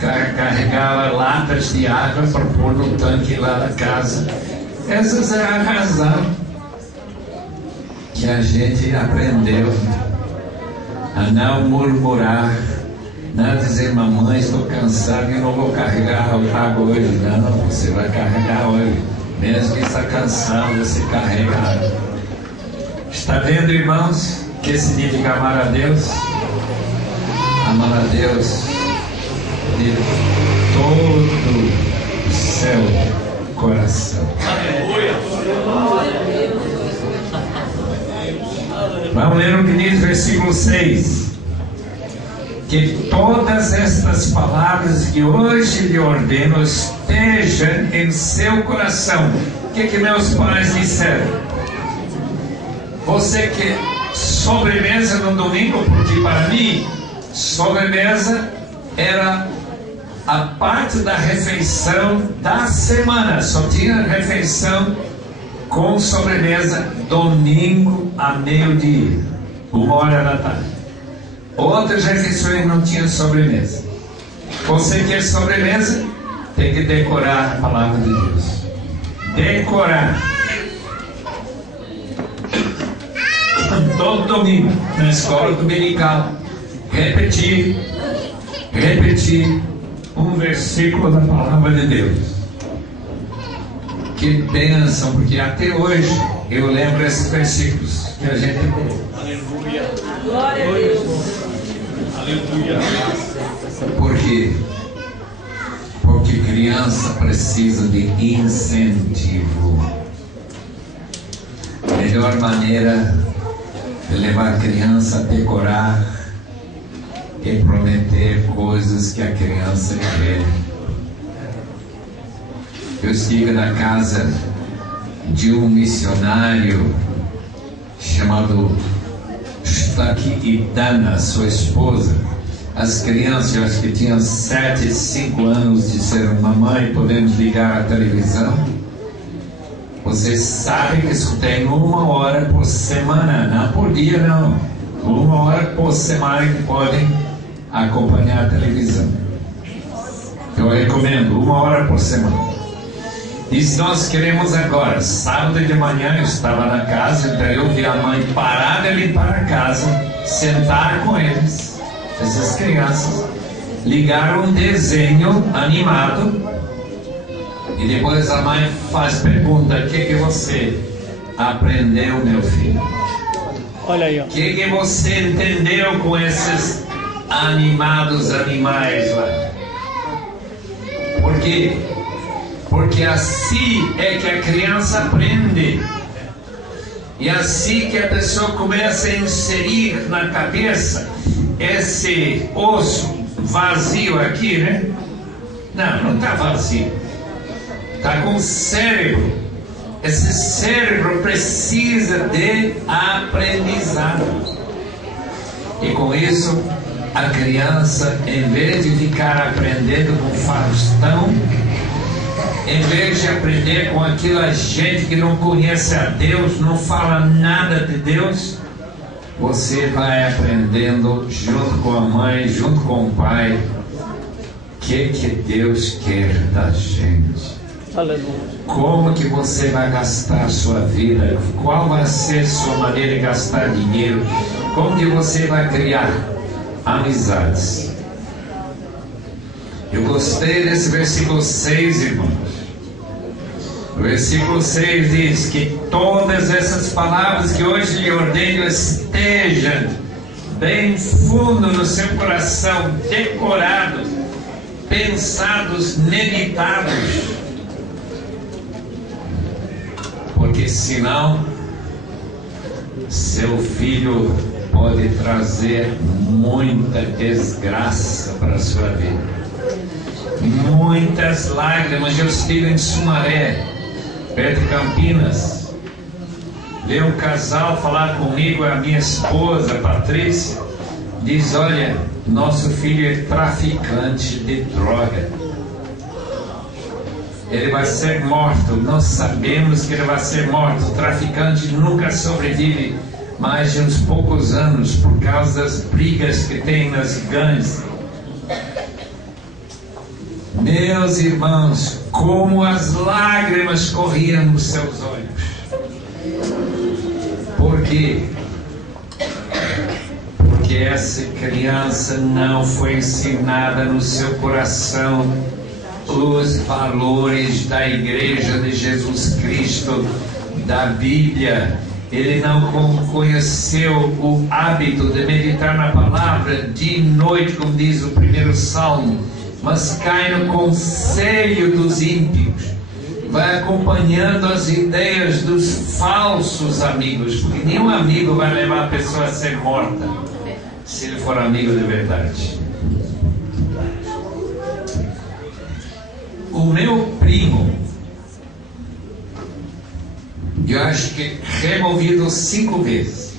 carregava latas de água para pôr no tanque lá da casa. Essa é a razão que a gente aprendeu a não murmurar, não dizer: mamãe, estou cansado e não vou carregar água hoje. Não, você vai carregar hoje, mesmo que está cansado, você carrega. Está vendo, irmãos, o que significa amar a Deus? Amar a Deus de todo o seu coração. Vamos ler o que diz versículo 6. Que todas estas palavras que hoje lhe ordeno estejam em seu coração. O que meus pais disseram? Você quer sobremesa no domingo? Porque para mim, sobremesa era a parte da refeição da semana. Só tinha refeição com sobremesa domingo a meio-dia, 1h da tarde. Outras refeições não tinham sobremesa. Você quer sobremesa? Tem que decorar a palavra de Deus. Decorar. Todo domingo, na escola dominical, repetir um versículo da palavra de Deus. Que bênção, porque até hoje eu lembro esses versículos que a gente lê. Aleluia. Glória a Deus. Aleluia. Por quê? Porque criança precisa de incentivo. A melhor maneira de levar a criança a decorar é prometer coisas que a criança quer. Eu estive na casa de um missionário chamado Staki e Dana, sua esposa. As crianças, eu acho que tinham 7, 5 anos, disseram: mamãe, podemos ligar a televisão? Vocês sabem que isso tem 1 hora por semana, não por dia não. 1 hora por semana que podem acompanhar a televisão. Eu recomendo 1 hora por semana. Diz: nós queremos agora. Sábado de manhã eu estava na casa, então eu vi a mãe parar de limpar a casa, sentar com eles, essas crianças, ligar um desenho animado, e depois a mãe faz pergunta: o que você aprendeu, meu filho? Olha aí, ó. O que você entendeu com esses animais lá? Por quê? Porque assim é que a criança aprende. E assim que a pessoa começa a inserir na cabeça esse osso vazio aqui, né? Não está vazio. Está com cérebro. Esse cérebro precisa de aprendizado. E com isso, a criança, em vez de ficar aprendendo com Faustão, em vez de aprender com aquela gente que não conhece a Deus, não fala nada de Deus, você vai aprendendo junto com a mãe, junto com o pai, o que Deus quer da gente. Aleluia. Como que você vai gastar a sua vida? Qual vai ser a sua maneira de gastar dinheiro? Como que você vai criar amizades? Eu gostei desse versículo 6, irmãos. O versículo 6 diz que todas essas palavras que hoje lhe ordeno estejam bem fundo no seu coração, decorados, pensados, meditados. Porque senão seu filho pode trazer muita desgraça para a sua vida, muitas lágrimas. Eu estive em Sumaré, perto de Campinas, veio um casal falar comigo, a minha esposa Patrícia, diz: olha, nosso filho é traficante de droga, ele vai ser morto, nós sabemos que ele vai ser morto. O traficante nunca sobrevive mais de uns poucos anos por causa das brigas que tem nas gangues. Meus irmãos, como as lágrimas corriam nos seus olhos. Por quê? Porque essa criança não foi ensinada no seu coração os valores da Igreja de Jesus Cristo, da Bíblia. Ele não conheceu o hábito de meditar na palavra de noite, como diz o primeiro salmo, mas cai no conselho dos ímpios, vai acompanhando as ideias dos falsos amigos, porque nenhum amigo vai levar a pessoa a ser morta se ele for amigo de verdade. O meu primo, eu acho que removido 5 vezes.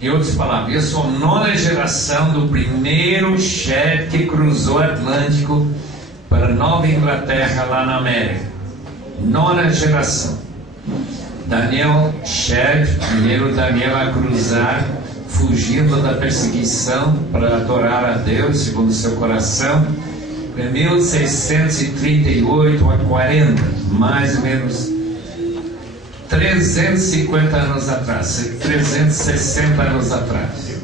Em outras palavras, eu sou 9ª geração do primeiro chefe que cruzou o Atlântico para Nova Inglaterra, lá na América. 9ª geração. Daniel Shedd, primeiro Daniel a cruzar, fugindo da perseguição para adorar a Deus segundo o seu coração. Em 1638 a 40, mais ou menos 350 anos atrás, 360 anos atrás.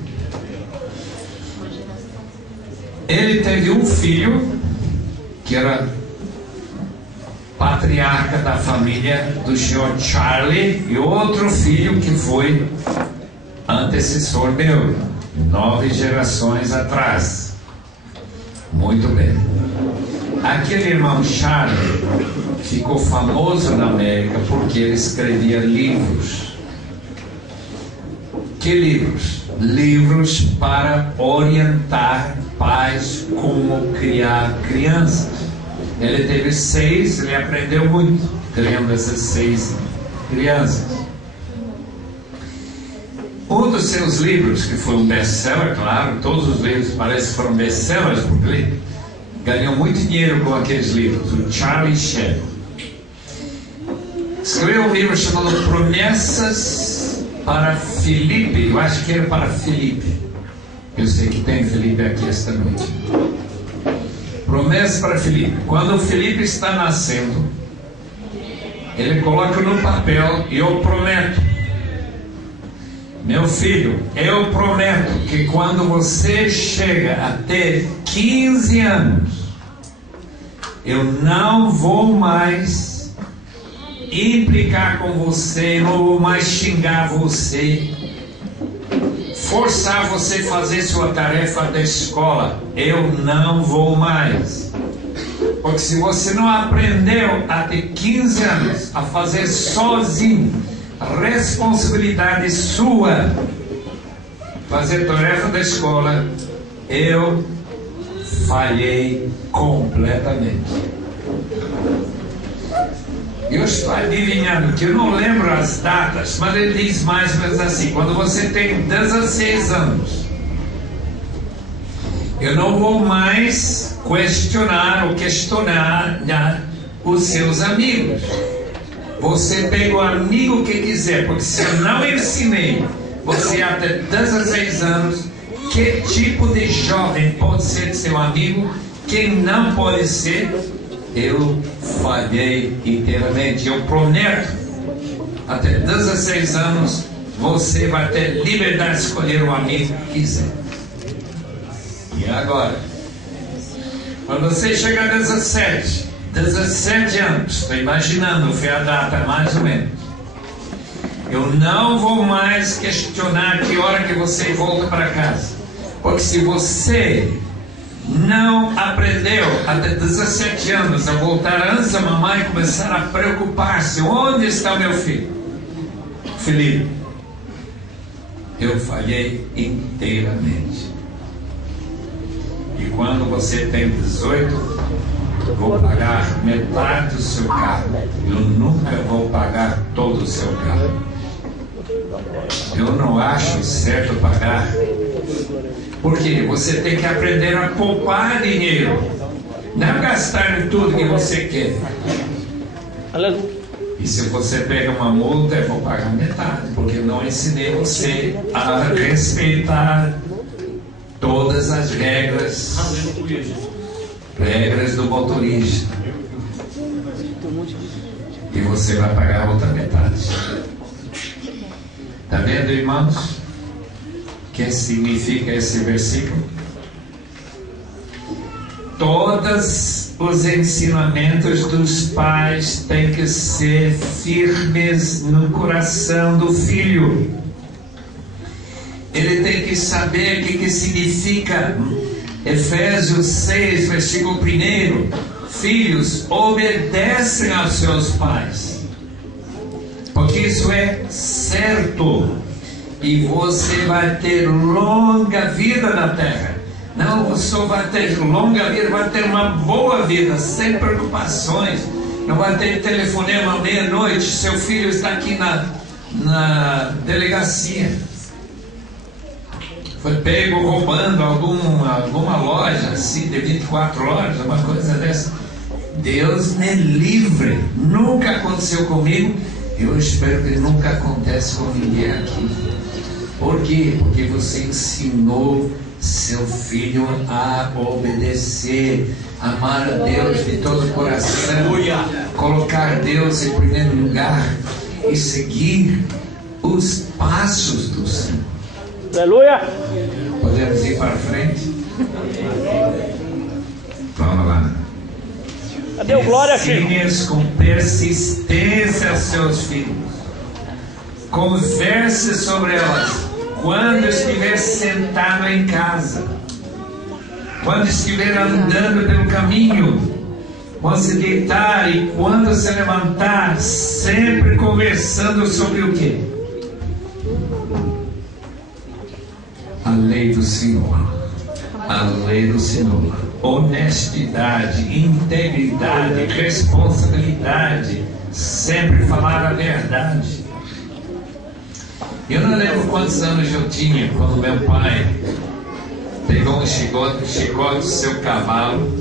Ele teve um filho que era patriarca da família do senhor Charlie, e outro filho que foi antecessor meu, 9 gerações atrás. Muito bem. Aquele irmão Charlie ficou famoso na América porque ele escrevia livros. Que livros? Livros para orientar pais como criar crianças. Ele teve 6, ele aprendeu muito criando essas 6 crianças. Um dos seus livros, que foi um best-seller, claro, todos os livros parecem que foram best-sellers, porque ele ganhou muito dinheiro com aqueles livros, o Charlie Shedd. Escreveu um livro chamado Promessas para Felipe, eu acho que era para Felipe. Eu sei que tem Felipe aqui esta noite. Promessa para Felipe. Quando o Felipe está nascendo, ele coloca no papel: eu prometo, meu filho, eu prometo que quando você chega a ter 15 anos, eu não vou mais implicar com você, não vou mais xingar você, forçar você a fazer sua tarefa da escola. Eu não vou mais. Porque se você não aprendeu a ter 15 anos a fazer sozinho, responsabilidade sua, fazer tarefa da escola, eu falhei completamente. Eu estou adivinhando, que eu não lembro as datas, mas ele diz mais ou menos assim: quando você tem 16 anos, eu não vou mais questionar os seus amigos. Você pega o amigo que quiser, porque se eu não ensinei você até 16 anos que tipo de jovem pode ser seu amigo, quem não pode ser, eu falhei inteiramente. Eu prometo, até 16 anos você vai ter liberdade de escolher o amigo que quiser. E agora, quando você chegar a 17 anos, estou imaginando, foi a data mais ou menos, eu não vou mais questionar que hora que você volta para casa, porque se você não aprendeu até 17 anos a voltar antes da mamãe começar a preocupar-se: onde está o meu filho? Felipe, eu falhei inteiramente. E quando você tem 18, vou pagar metade do seu carro. Eu nunca vou pagar todo o seu carro. Eu não acho certo pagar. Porque você tem que aprender a poupar dinheiro, não gastar em tudo que você quer. E se você pega uma multa, eu vou pagar metade, porque não ensinei você a respeitar todas as regras do motorista. E você vai pagar a outra metade. Está vendo, irmãos? O que significa esse versículo? Todos os ensinamentos dos pais têm que ser firmes no coração do filho. Ele tem que saber o que significa Efésios 6, versículo 1. Filhos, obedecem aos seus pais, porque isso é certo, e você vai ter longa vida na terra. Não só vai ter longa vida, vai ter uma boa vida, sem preocupações. Não vai ter telefonema à meia-noite: seu filho está aqui na delegacia, foi pego roubando alguma loja assim de 24 horas, uma coisa dessa. Deus me livre, nunca aconteceu comigo. Eu espero que nunca aconteça com ninguém aqui. Por quê? Porque você ensinou seu filho a obedecer, amar a Deus de todo o coração, colocar Deus em primeiro lugar e seguir os passos do Senhor. Aleluia! Podemos ir para frente? Vamos lá. Cadê o glória, Chico? Ensine com persistência aos seus filhos. Converse sobre elas quando estiver sentado em casa, quando estiver andando pelo caminho, quando se deitar e quando se levantar, sempre conversando sobre o quê? A lei do Senhor. A lei do Senhor. Honestidade, integridade, responsabilidade, sempre falar a verdade. Eu não lembro quantos anos eu tinha quando meu pai pegou um chicote do seu cavalo,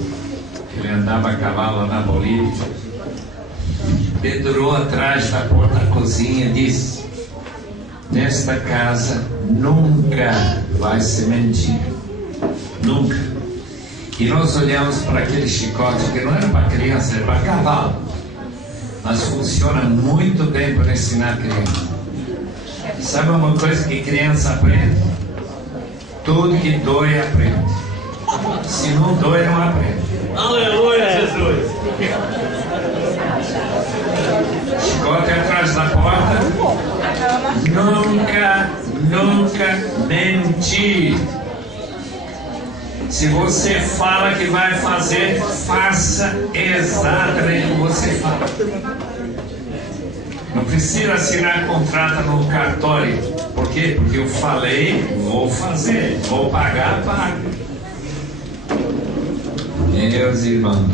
ele andava a cavalo lá na Bolívia, pendurou atrás da porta da cozinha e disse: nesta casa nunca vai se mentir, nunca. E nós olhamos para aquele chicote que não era para criança, era para cavalo, mas funciona muito bem para ensinar criança. Sabe uma coisa que criança aprende? Tudo que dói aprende. Se não dói, não aprende. Aleluia, Jesus! Chicote atrás da porta. Nunca mentir. Se você fala que vai fazer, faça exatamente o que você fala. Não precisa assinar contrato no cartório. Por quê? Porque eu falei, vou fazer, vou pagar, pago. Meus irmãos,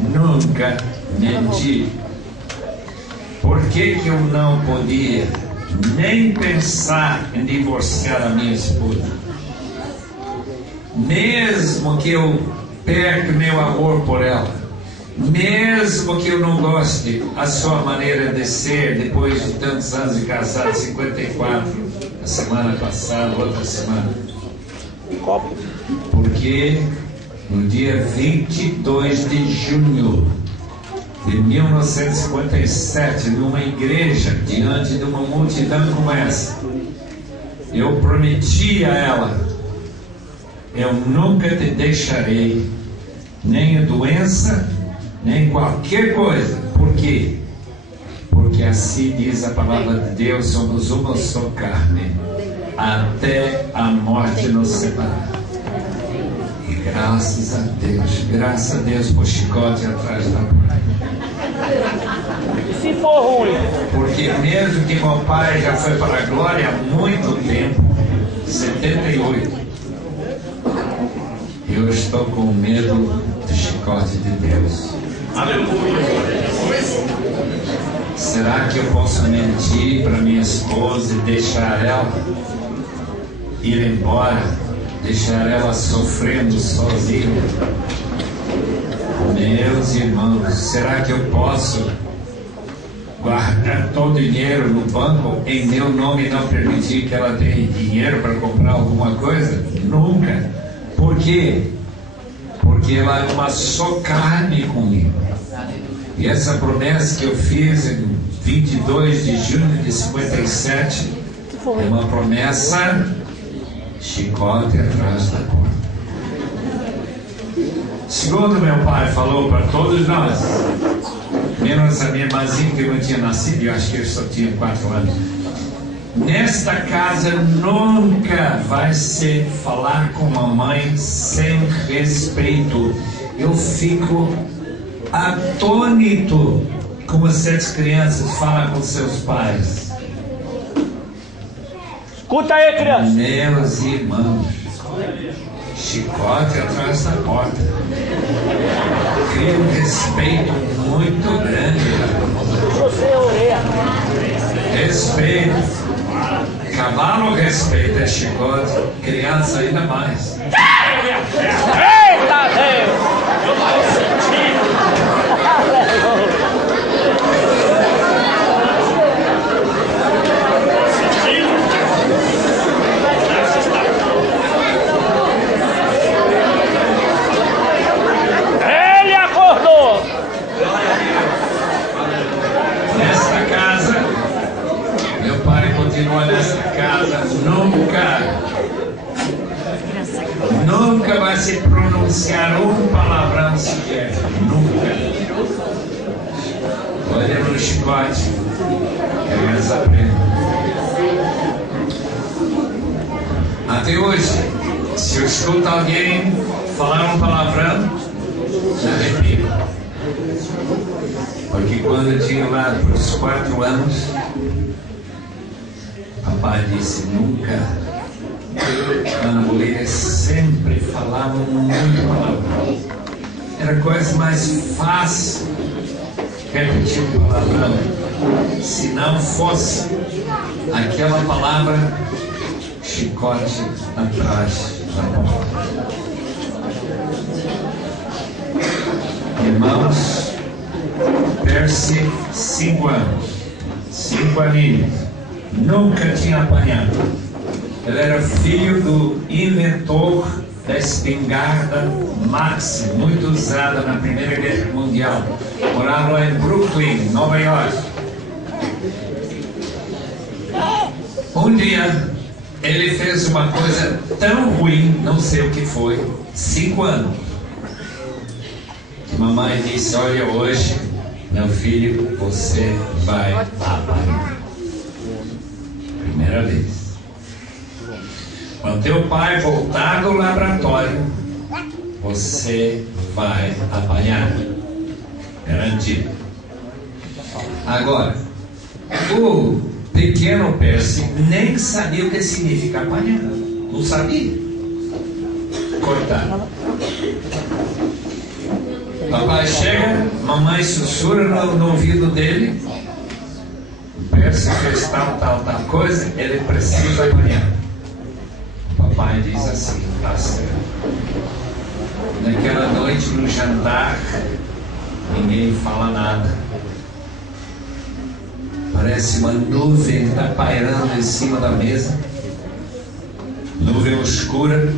nunca menti. Por que eu não podia nem pensar em divorciar a minha esposa? Mesmo que eu perca meu amor por ela, mesmo que eu não goste a sua maneira de ser, depois de tantos anos de casado, 54, a semana passada, outra semana. Porque no dia 22 de junho de 1957, numa igreja, diante de uma multidão como essa, eu prometi a ela: eu nunca te deixarei, nem a doença, nem qualquer coisa. Por quê? Porque assim diz a palavra de Deus: somos uma só carne, até a morte nos separar. E graças a Deus por chicote atrás da porta. E se for ruim? Porque mesmo que meu pai já foi para a glória há muito tempo, 78, eu estou com medo do chicote de Deus. Será que eu posso mentir para minha esposa e deixar ela ir embora, deixar ela sofrendo sozinha? Meus irmãos, será que eu posso guardar todo o dinheiro no banco em meu nome e não permitir que ela tenha dinheiro para comprar alguma coisa? Nunca. Por quê? Porque ela é uma só carne comigo. E essa promessa que eu fiz em 22 de junho de 57 é uma promessa chicote atrás da porta. Segundo meu pai falou para todos nós, menos a minha irmãzinha que não tinha nascido, eu acho que eu só tinha 4 anos. Nesta casa nunca vai se falar com a mãe sem respeito. Eu fico atônito como certas crianças falam com seus pais. Escuta aí, criança. Meus irmãos, chicote atrás da porta. Cria um respeito muito grande. Você oreia. Respeito. Cavalo respeita, chicote. Criança ainda mais. Eita Deus! quase pronunciar um palavrão sequer. Nunca. Olha no chicote. Criança aprende. Até hoje, se eu escuto alguém falar um palavrão, já arrepio. Porque quando eu tinha lá para os 4 anos, papai disse nunca. Ana Bolívia sempre falava muito palavrão. Era a coisa mais fácil repetir um palavrão. Se não fosse aquela palavra, chicote atrás da porta. Irmãos, Percy, 5 anos, 5 aninhos, nunca tinha apanhado. Ele era filho do inventor da espingarda Maxim, muito usada na Primeira Guerra Mundial. Morava lá em Brooklyn, Nova York. Um dia, ele fez uma coisa tão ruim, não sei o que foi, 5 anos. Mamãe disse, olha, hoje, meu filho, você vai apanhar. Primeira vez. Quando teu pai voltar do laboratório, você vai apanhar. Garantido. Agora, o pequeno Percy nem sabia o que significa apanhar. Não sabia. Cortar. Papai chega, mamãe sussurra no ouvido dele. O Percy fez tal coisa, ele precisa apanhar. Papai diz assim, tá certo. Naquela noite no jantar, ninguém fala nada. Parece uma nuvem que está pairando em cima da mesa. Nuvem escura.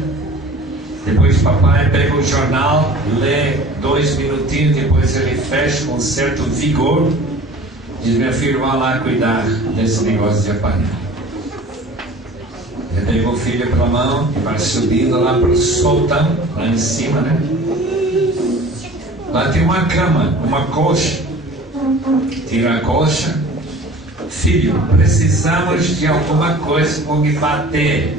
Depois papai pega o jornal, lê 2 minutinhos, depois ele fecha com certo vigor. Diz, meu filho, vá lá cuidar desse negócio de apanhar. Ele pega o filho pela mão e vai subindo lá para o soltão, lá em cima, né? Lá tem uma cama, uma coxa. Tira a coxa. Filho, precisamos de alguma coisa para me bater.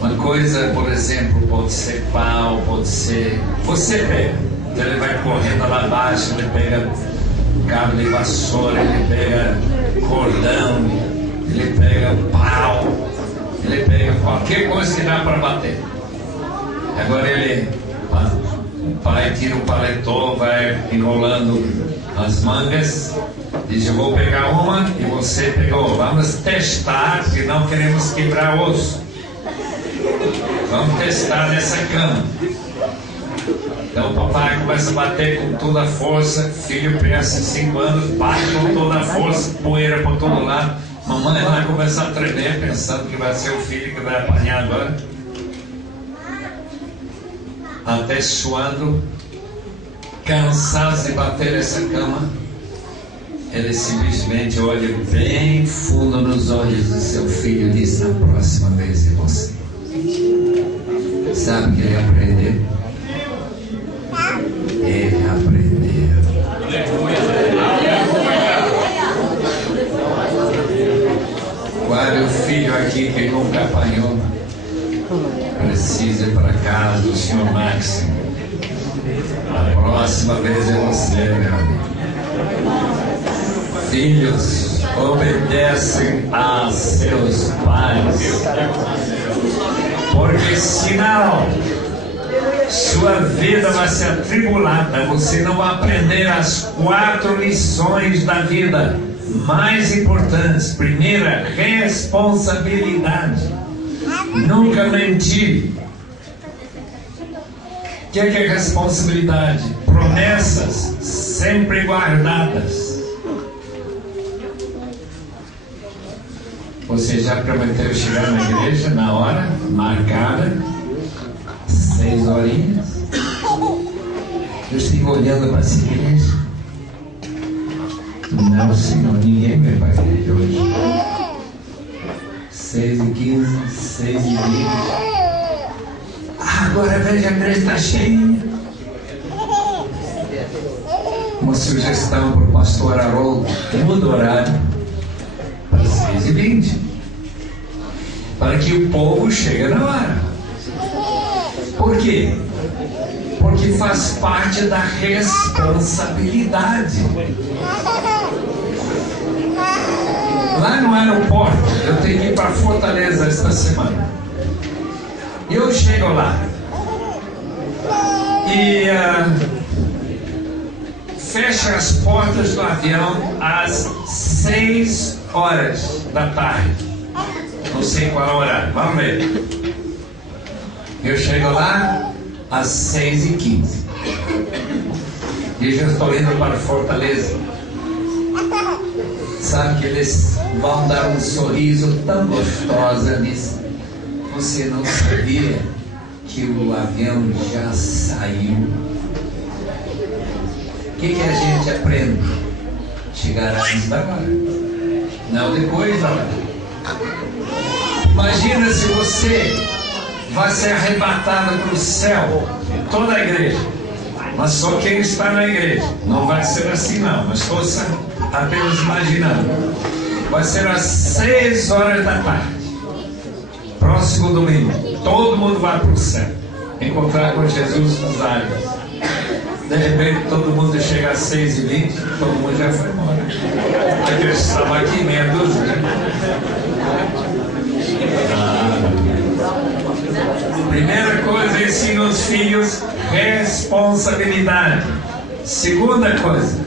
Uma coisa, por exemplo, pode ser pau, pode ser... Você pega. Então ele vai correndo lá abaixo, ele pega cabo de vassoura, ele pega cordão, ele pega pau, ele pega qualquer coisa que dá para bater. Agora o pai tira o paletó, vai enrolando as mangas, diz, eu vou pegar uma e você pegou. Vamos testar, porque não queremos quebrar osso. Vamos testar nessa cama. Então o papai começa a bater com toda a força. Filho pensa, 5 anos, bate com toda a força, poeira por todo lado. Mamãe lá começa a tremer, pensando que vai ser o filho que vai apanhar agora. Até suando, cansado de bater nessa cama, ele simplesmente olha bem fundo nos olhos do seu filho e diz, na próxima vez é você. Sabe o que ele aprendeu? Ele aprendeu. Guarde o filho aqui que nunca apanhou. Precisa ir para casa do senhor Maxim. A próxima vez é você, meu amigo. Filhos, obedecem a seus pais. Porque senão sua vida vai ser atribulada. Você não vai aprender as 4 lições da vida mais importantes. Primeira, responsabilidade. Nunca mentir. O que é responsabilidade? Promessas sempre guardadas. Você já prometeu chegar na igreja na hora marcada, 6 horinhas? Eu estive olhando para essa igreja. Não, senhor, ninguém vai para a igreja hoje. 6h15, 6h20. Agora veja, a igreja está cheia. Uma sugestão para o pastor Haroldo: muda o horário para 6h20, para que o povo chegue na hora. Por quê? Porque faz parte da responsabilidade. Lá no aeroporto, eu tenho que ir para Fortaleza esta semana. Eu chego lá e fecha as portas do avião às 6 horas da tarde. Não sei qual é o horário, vamos ver. Eu chego lá às 6h15. E já estou indo para Fortaleza. Sabe que eles vão dar um sorriso tão gostoso nisso. Você não sabia que o avião já saiu? O que a gente aprende? Chegar antes da hora, não depois da hora. Imagina se você vai ser arrebatado para o céu, toda a igreja, mas só quem está na igreja. Não vai ser assim não, mas estou apenas imaginando. Vai ser às 6 horas da tarde, próximo domingo. Todo mundo vai para o céu, encontrar com Jesus nos ares. De repente todo mundo chega às 6h20, todo mundo já foi embora. A igreja estava aqui, meia dúzia. Primeira coisa, ensina os filhos responsabilidade. Segunda coisa,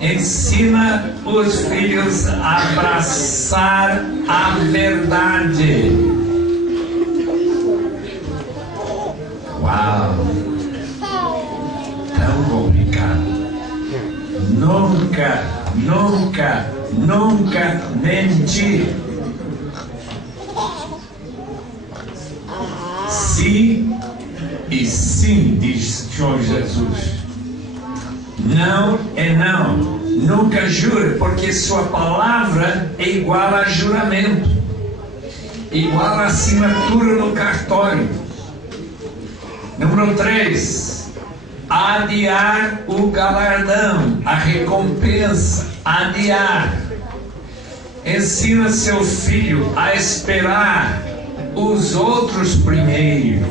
ensina os filhos a abraçar a verdade. Uau! Tão complicado. Nunca mentir. Sim e sim, diz o Senhor Jesus. Não é não. Nunca jure, porque sua palavra é igual a juramento, igual a assinatura no cartório. Número 3, adiar o galardão, a recompensa. Adiar. Ensina seu filho a esperar os outros primeiro.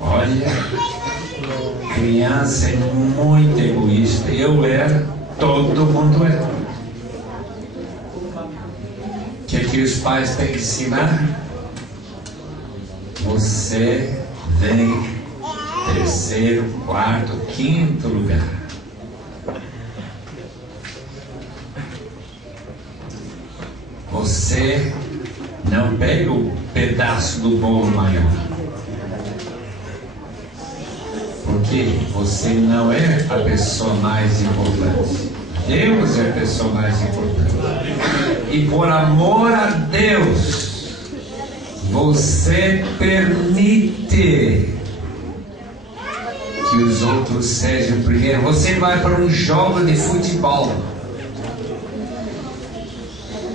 Olha, criança é muito egoísta. Eu era, todo mundo era. O que os pais têm que ensinar? Você vem terceiro, quarto, quinto lugar. Você não pega o pedaço do bolo maior, porque você não é a pessoa mais importante. Deus é a pessoa mais importante. E por amor a Deus, você permite que os outros sejam primeiro. Você vai para um jogo de futebol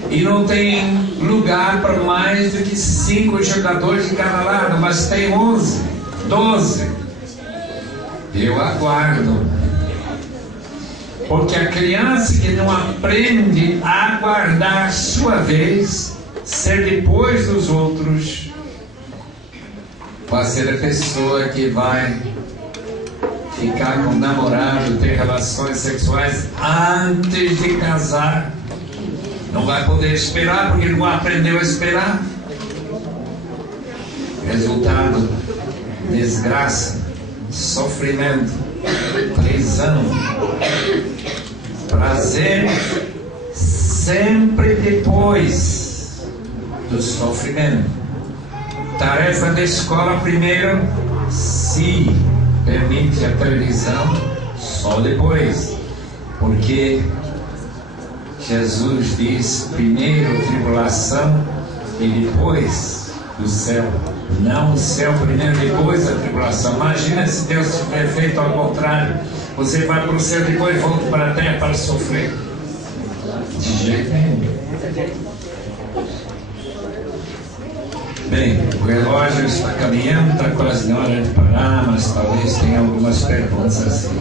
e não tem lugar para mais do que 5 jogadores de cada lado, mas tem 11, 12. Eu aguardo. Porque a criança que não aprende a aguardar sua vez, ser depois dos outros, vai ser a pessoa que vai ficar com o namorado, ter relações sexuais antes de casar. Não vai poder esperar porque não aprendeu a esperar. Resultado: desgraça, sofrimento, prisão. Prazer sempre depois do sofrimento. Tarefa da escola primeiro, se permite a televisão só depois, porque Jesus diz primeiro tribulação e depois o céu. Não o céu primeiro, depois a tribulação. Imagina se Deus tiver feito ao contrário. Você vai para o céu e depois volta para a terra para sofrer. De jeito nenhum. Bem, o relógio está caminhando, está quase na hora de parar, mas talvez tenha algumas perguntas assim.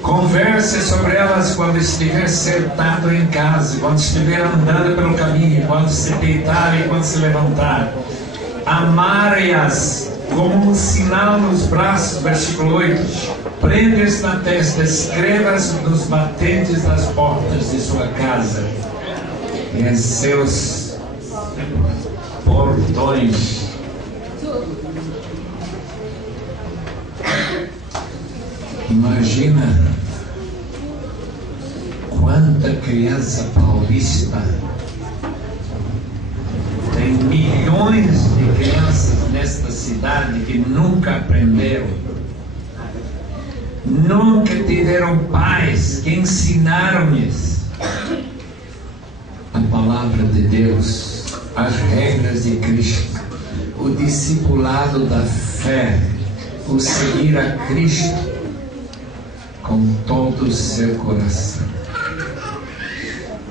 Converse sobre elas quando estiver sentado em casa, quando estiver andando pelo caminho, quando se deitar e quando se levantar. Amare-as como um sinal nos braços, versículo 8. Prende-as na testa, escreva-as nos batentes das portas de sua casa e em seus portões. Imagina quanta criança paulista. Tem milhões de crianças nesta cidade que nunca aprenderam, nunca tiveram pais que ensinaram-lhes a palavra de Deus, as regras de Cristo, o discipulado da fé, o seguir a Cristo com todo o seu coração.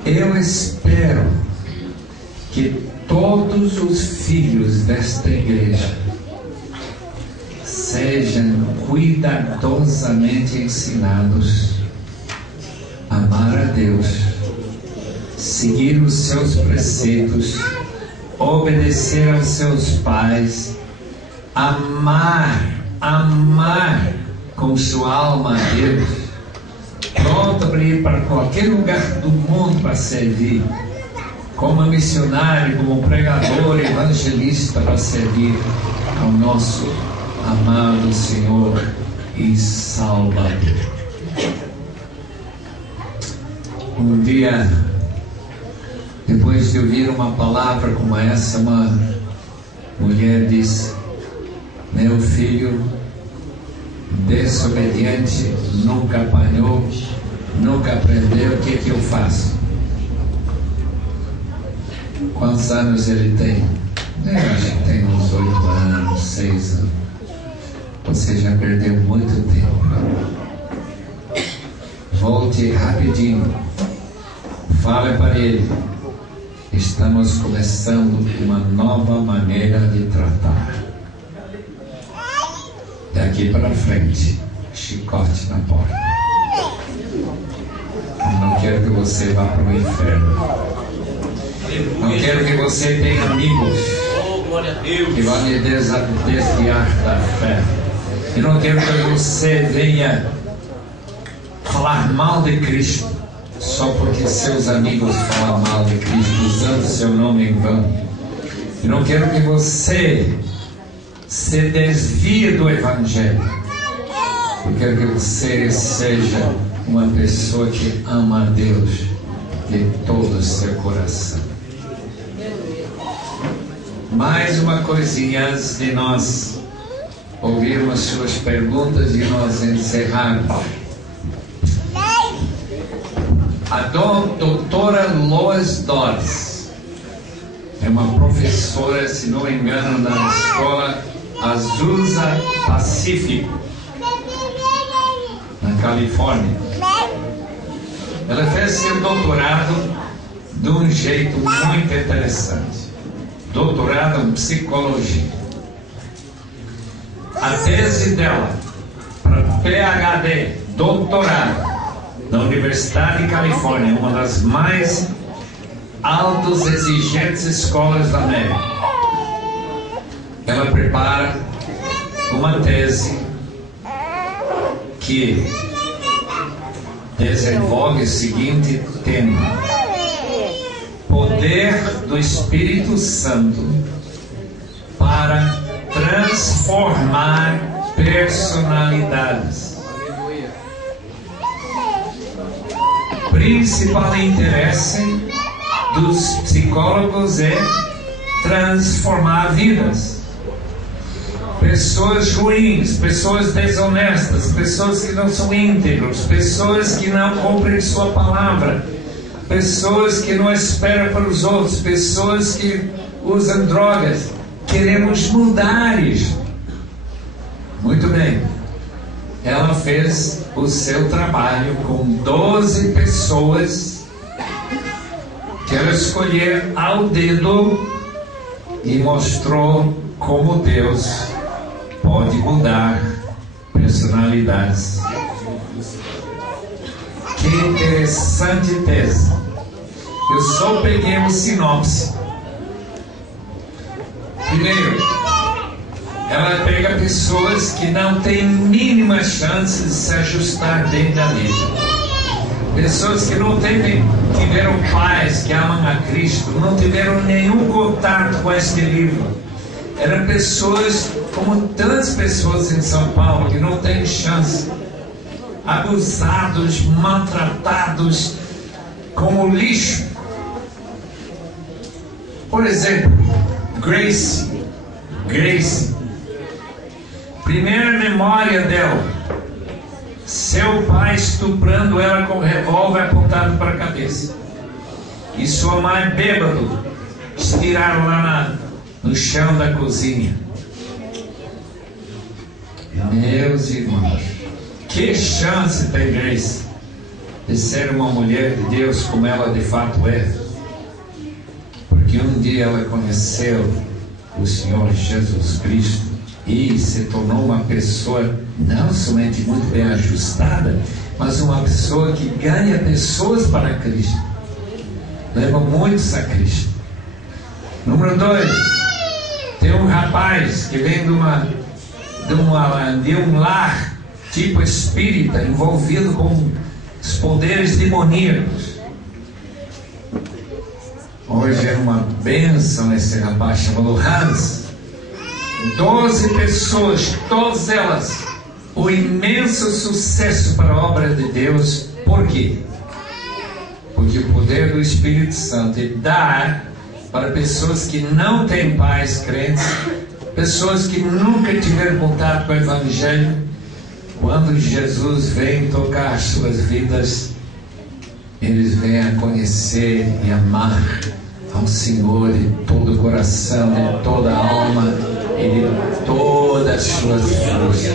Eu espero que todos os filhos desta igreja sejam cuidadosamente ensinados a amar a Deus, seguir os seus preceitos, obedecer aos seus pais, amar com sua alma a Deus, pronto para ir para qualquer lugar do mundo para servir, como missionário, como pregador, evangelista, para servir ao nosso amado Senhor e Salvador. Um dia, depois de ouvir uma palavra como essa, uma mulher disse: meu filho desobediente, nunca apanhou, nunca aprendeu, o que eu faço? Quantos anos ele tem? Eu acho que tem uns 8 anos, 6 anos. Você já perdeu muito tempo. Volte rapidinho. Fale para ele: estamos começando uma nova maneira de tratar. Daqui para frente, chicote na porta. Eu não quero que você vá para o inferno. Não quero que você tenha amigos que vão lhe desviar da fé. E não quero que você venha falar mal de Cristo só porque seus amigos falam mal de Cristo, usando seu nome em vão. E não quero que você se desvie do Evangelho. Eu quero que você seja uma pessoa que ama a Deus de todo o seu coração. Mais uma coisinha antes de nós ouvirmos suas perguntas e nós encerrarmos. A doutora Lois Dodds é uma professora, se não me engano, da escola Azusa Pacific, na Califórnia. Ela fez seu doutorado de um jeito muito interessante. Doutorado em psicologia. A tese dela para PhD, doutorado, na Universidade de Califórnia, uma das mais altas exigentes escolas da América. Ela prepara uma tese que desenvolve o seguinte tema: poder do Espírito Santo para transformar personalidades. Principal interesse dos psicólogos é transformar vidas. Pessoas ruins, pessoas desonestas, pessoas que não são íntegros, pessoas que não cumprem sua palavra, pessoas que não esperam para os outros, pessoas que usam drogas. Queremos mudar isso. Muito bem. Ela fez o seu trabalho com 12 pessoas que ela escolheu ao dedo e mostrou como Deus pode mudar personalidades. Que interessante tese. Eu só peguei um sinopse. Primeiro, ela pega pessoas que não têm mínima chance de se ajustar dentro da vida. Pessoas que não tiveram pais que amam a Cristo, não tiveram nenhum contato com este livro. Eram pessoas, como tantas pessoas em São Paulo, que não têm chance. Abusados, maltratados, como lixo. Por exemplo, Grace. Primeira memória dela: seu pai estuprando ela com um revólver apontado para a cabeça. E sua mãe bêbado, estiraram lá no chão da cozinha. Meus irmãos, que chance tem Grace de ser uma mulher de Deus como ela de fato é? Porque um dia ela conheceu o Senhor Jesus Cristo e se tornou uma pessoa não somente muito bem ajustada, mas uma pessoa que ganha pessoas para Cristo, leva muitos a Cristo. Número 2, tem um rapaz que vem de um lar tipo espírita, envolvido com os poderes demoníacos. Hoje é uma bênção esse rapaz chamado Hans. 12 pessoas, todas elas, o imenso sucesso para a obra de Deus. Por quê? Porque o poder do Espírito Santo é dar para pessoas que não têm pais crentes, pessoas que nunca tiveram contato com o Evangelho. Quando Jesus vem tocar as suas vidas, eles vêm a conhecer e amar ao Senhor de todo o coração, de toda a alma e de todas as suas forças.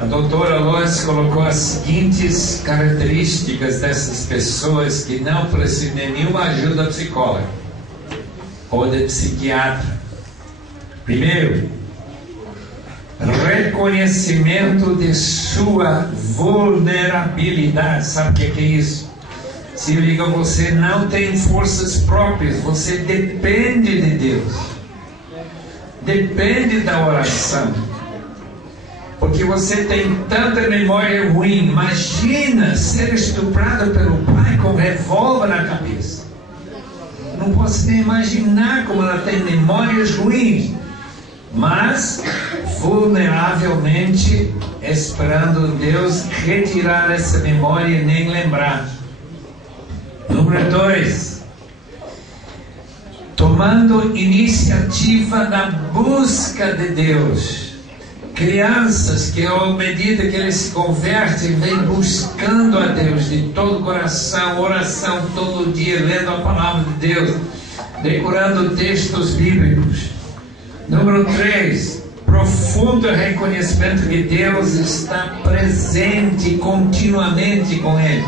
A doutora Lois colocou as seguintes características dessas pessoas que não precisam de nenhuma ajuda psicóloga ou de psiquiatra. Primeiro, reconhecimento de sua vulnerabilidade. Sabe o que é isso? Se liga, você não tem forças próprias, você depende de Deus, depende da oração, porque você tem tanta memória ruim. Imagina ser estuprado pelo pai com um revólver na cabeça. Não posso nem imaginar como ela tem memórias ruins, mas vulneravelmente esperando Deus retirar essa memória e nem lembrar. Número 2, tomando iniciativa na busca de Deus. Crianças que, à medida que eles se convertem, vêm buscando a Deus de todo o coração, oração todo dia, lendo a palavra de Deus, decorando textos bíblicos. Número 3, profundo reconhecimento que Deus está presente continuamente com ele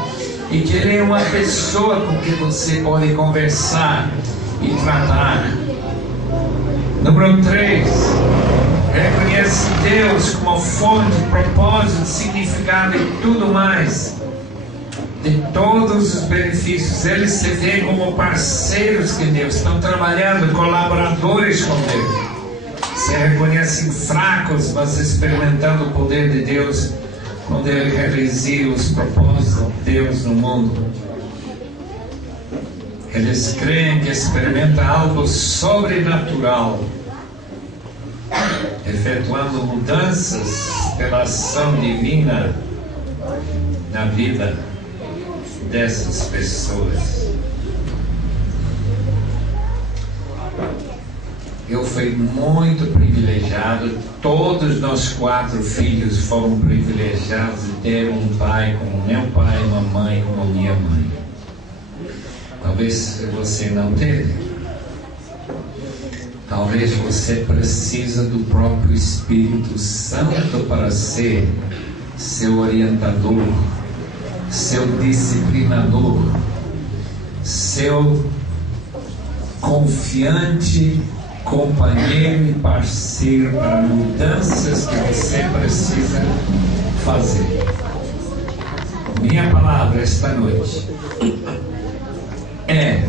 e que ele é uma pessoa com que você pode conversar e tratar. Número 3, reconhece Deus como fonte, propósito, significado e tudo mais de todos os benefícios. Eles se veem como parceiros de Deus, estão trabalhando, colaboradores com Deus. Se reconhecem fracos, mas experimentando o poder de Deus quando Ele realiza os propósitos de Deus no mundo. Eles creem que experimenta algo sobrenatural, efetuando mudanças pela ação divina na vida dessas pessoas. Eu fui muito privilegiado, todos nós 4 filhos fomos privilegiados de ter um pai como meu pai, uma mãe como minha mãe. Talvez você não teve. Talvez você precisa do próprio Espírito Santo para ser seu orientador, seu disciplinador, seu confiante, companheiro e parceiro para mudanças que você precisa fazer. Minha palavra esta noite é: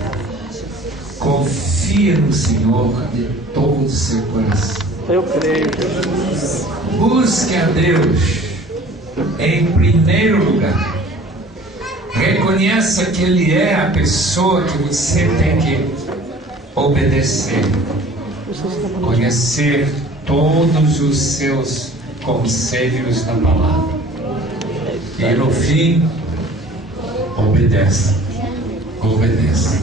confia no Senhor de todo o seu coração. Eu creio. Busque a Deus em primeiro lugar. Reconheça que Ele é a pessoa que você tem que obedecer. Conhecer todos os seus conselhos na palavra. E no fim, obedeça. Obedeça.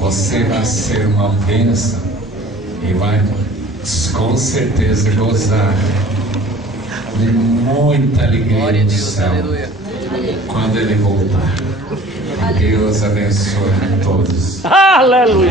Você vai ser uma bênção e vai com certeza gozar de muita alegria no céu quando Ele voltar. Deus abençoe a todos. Aleluia.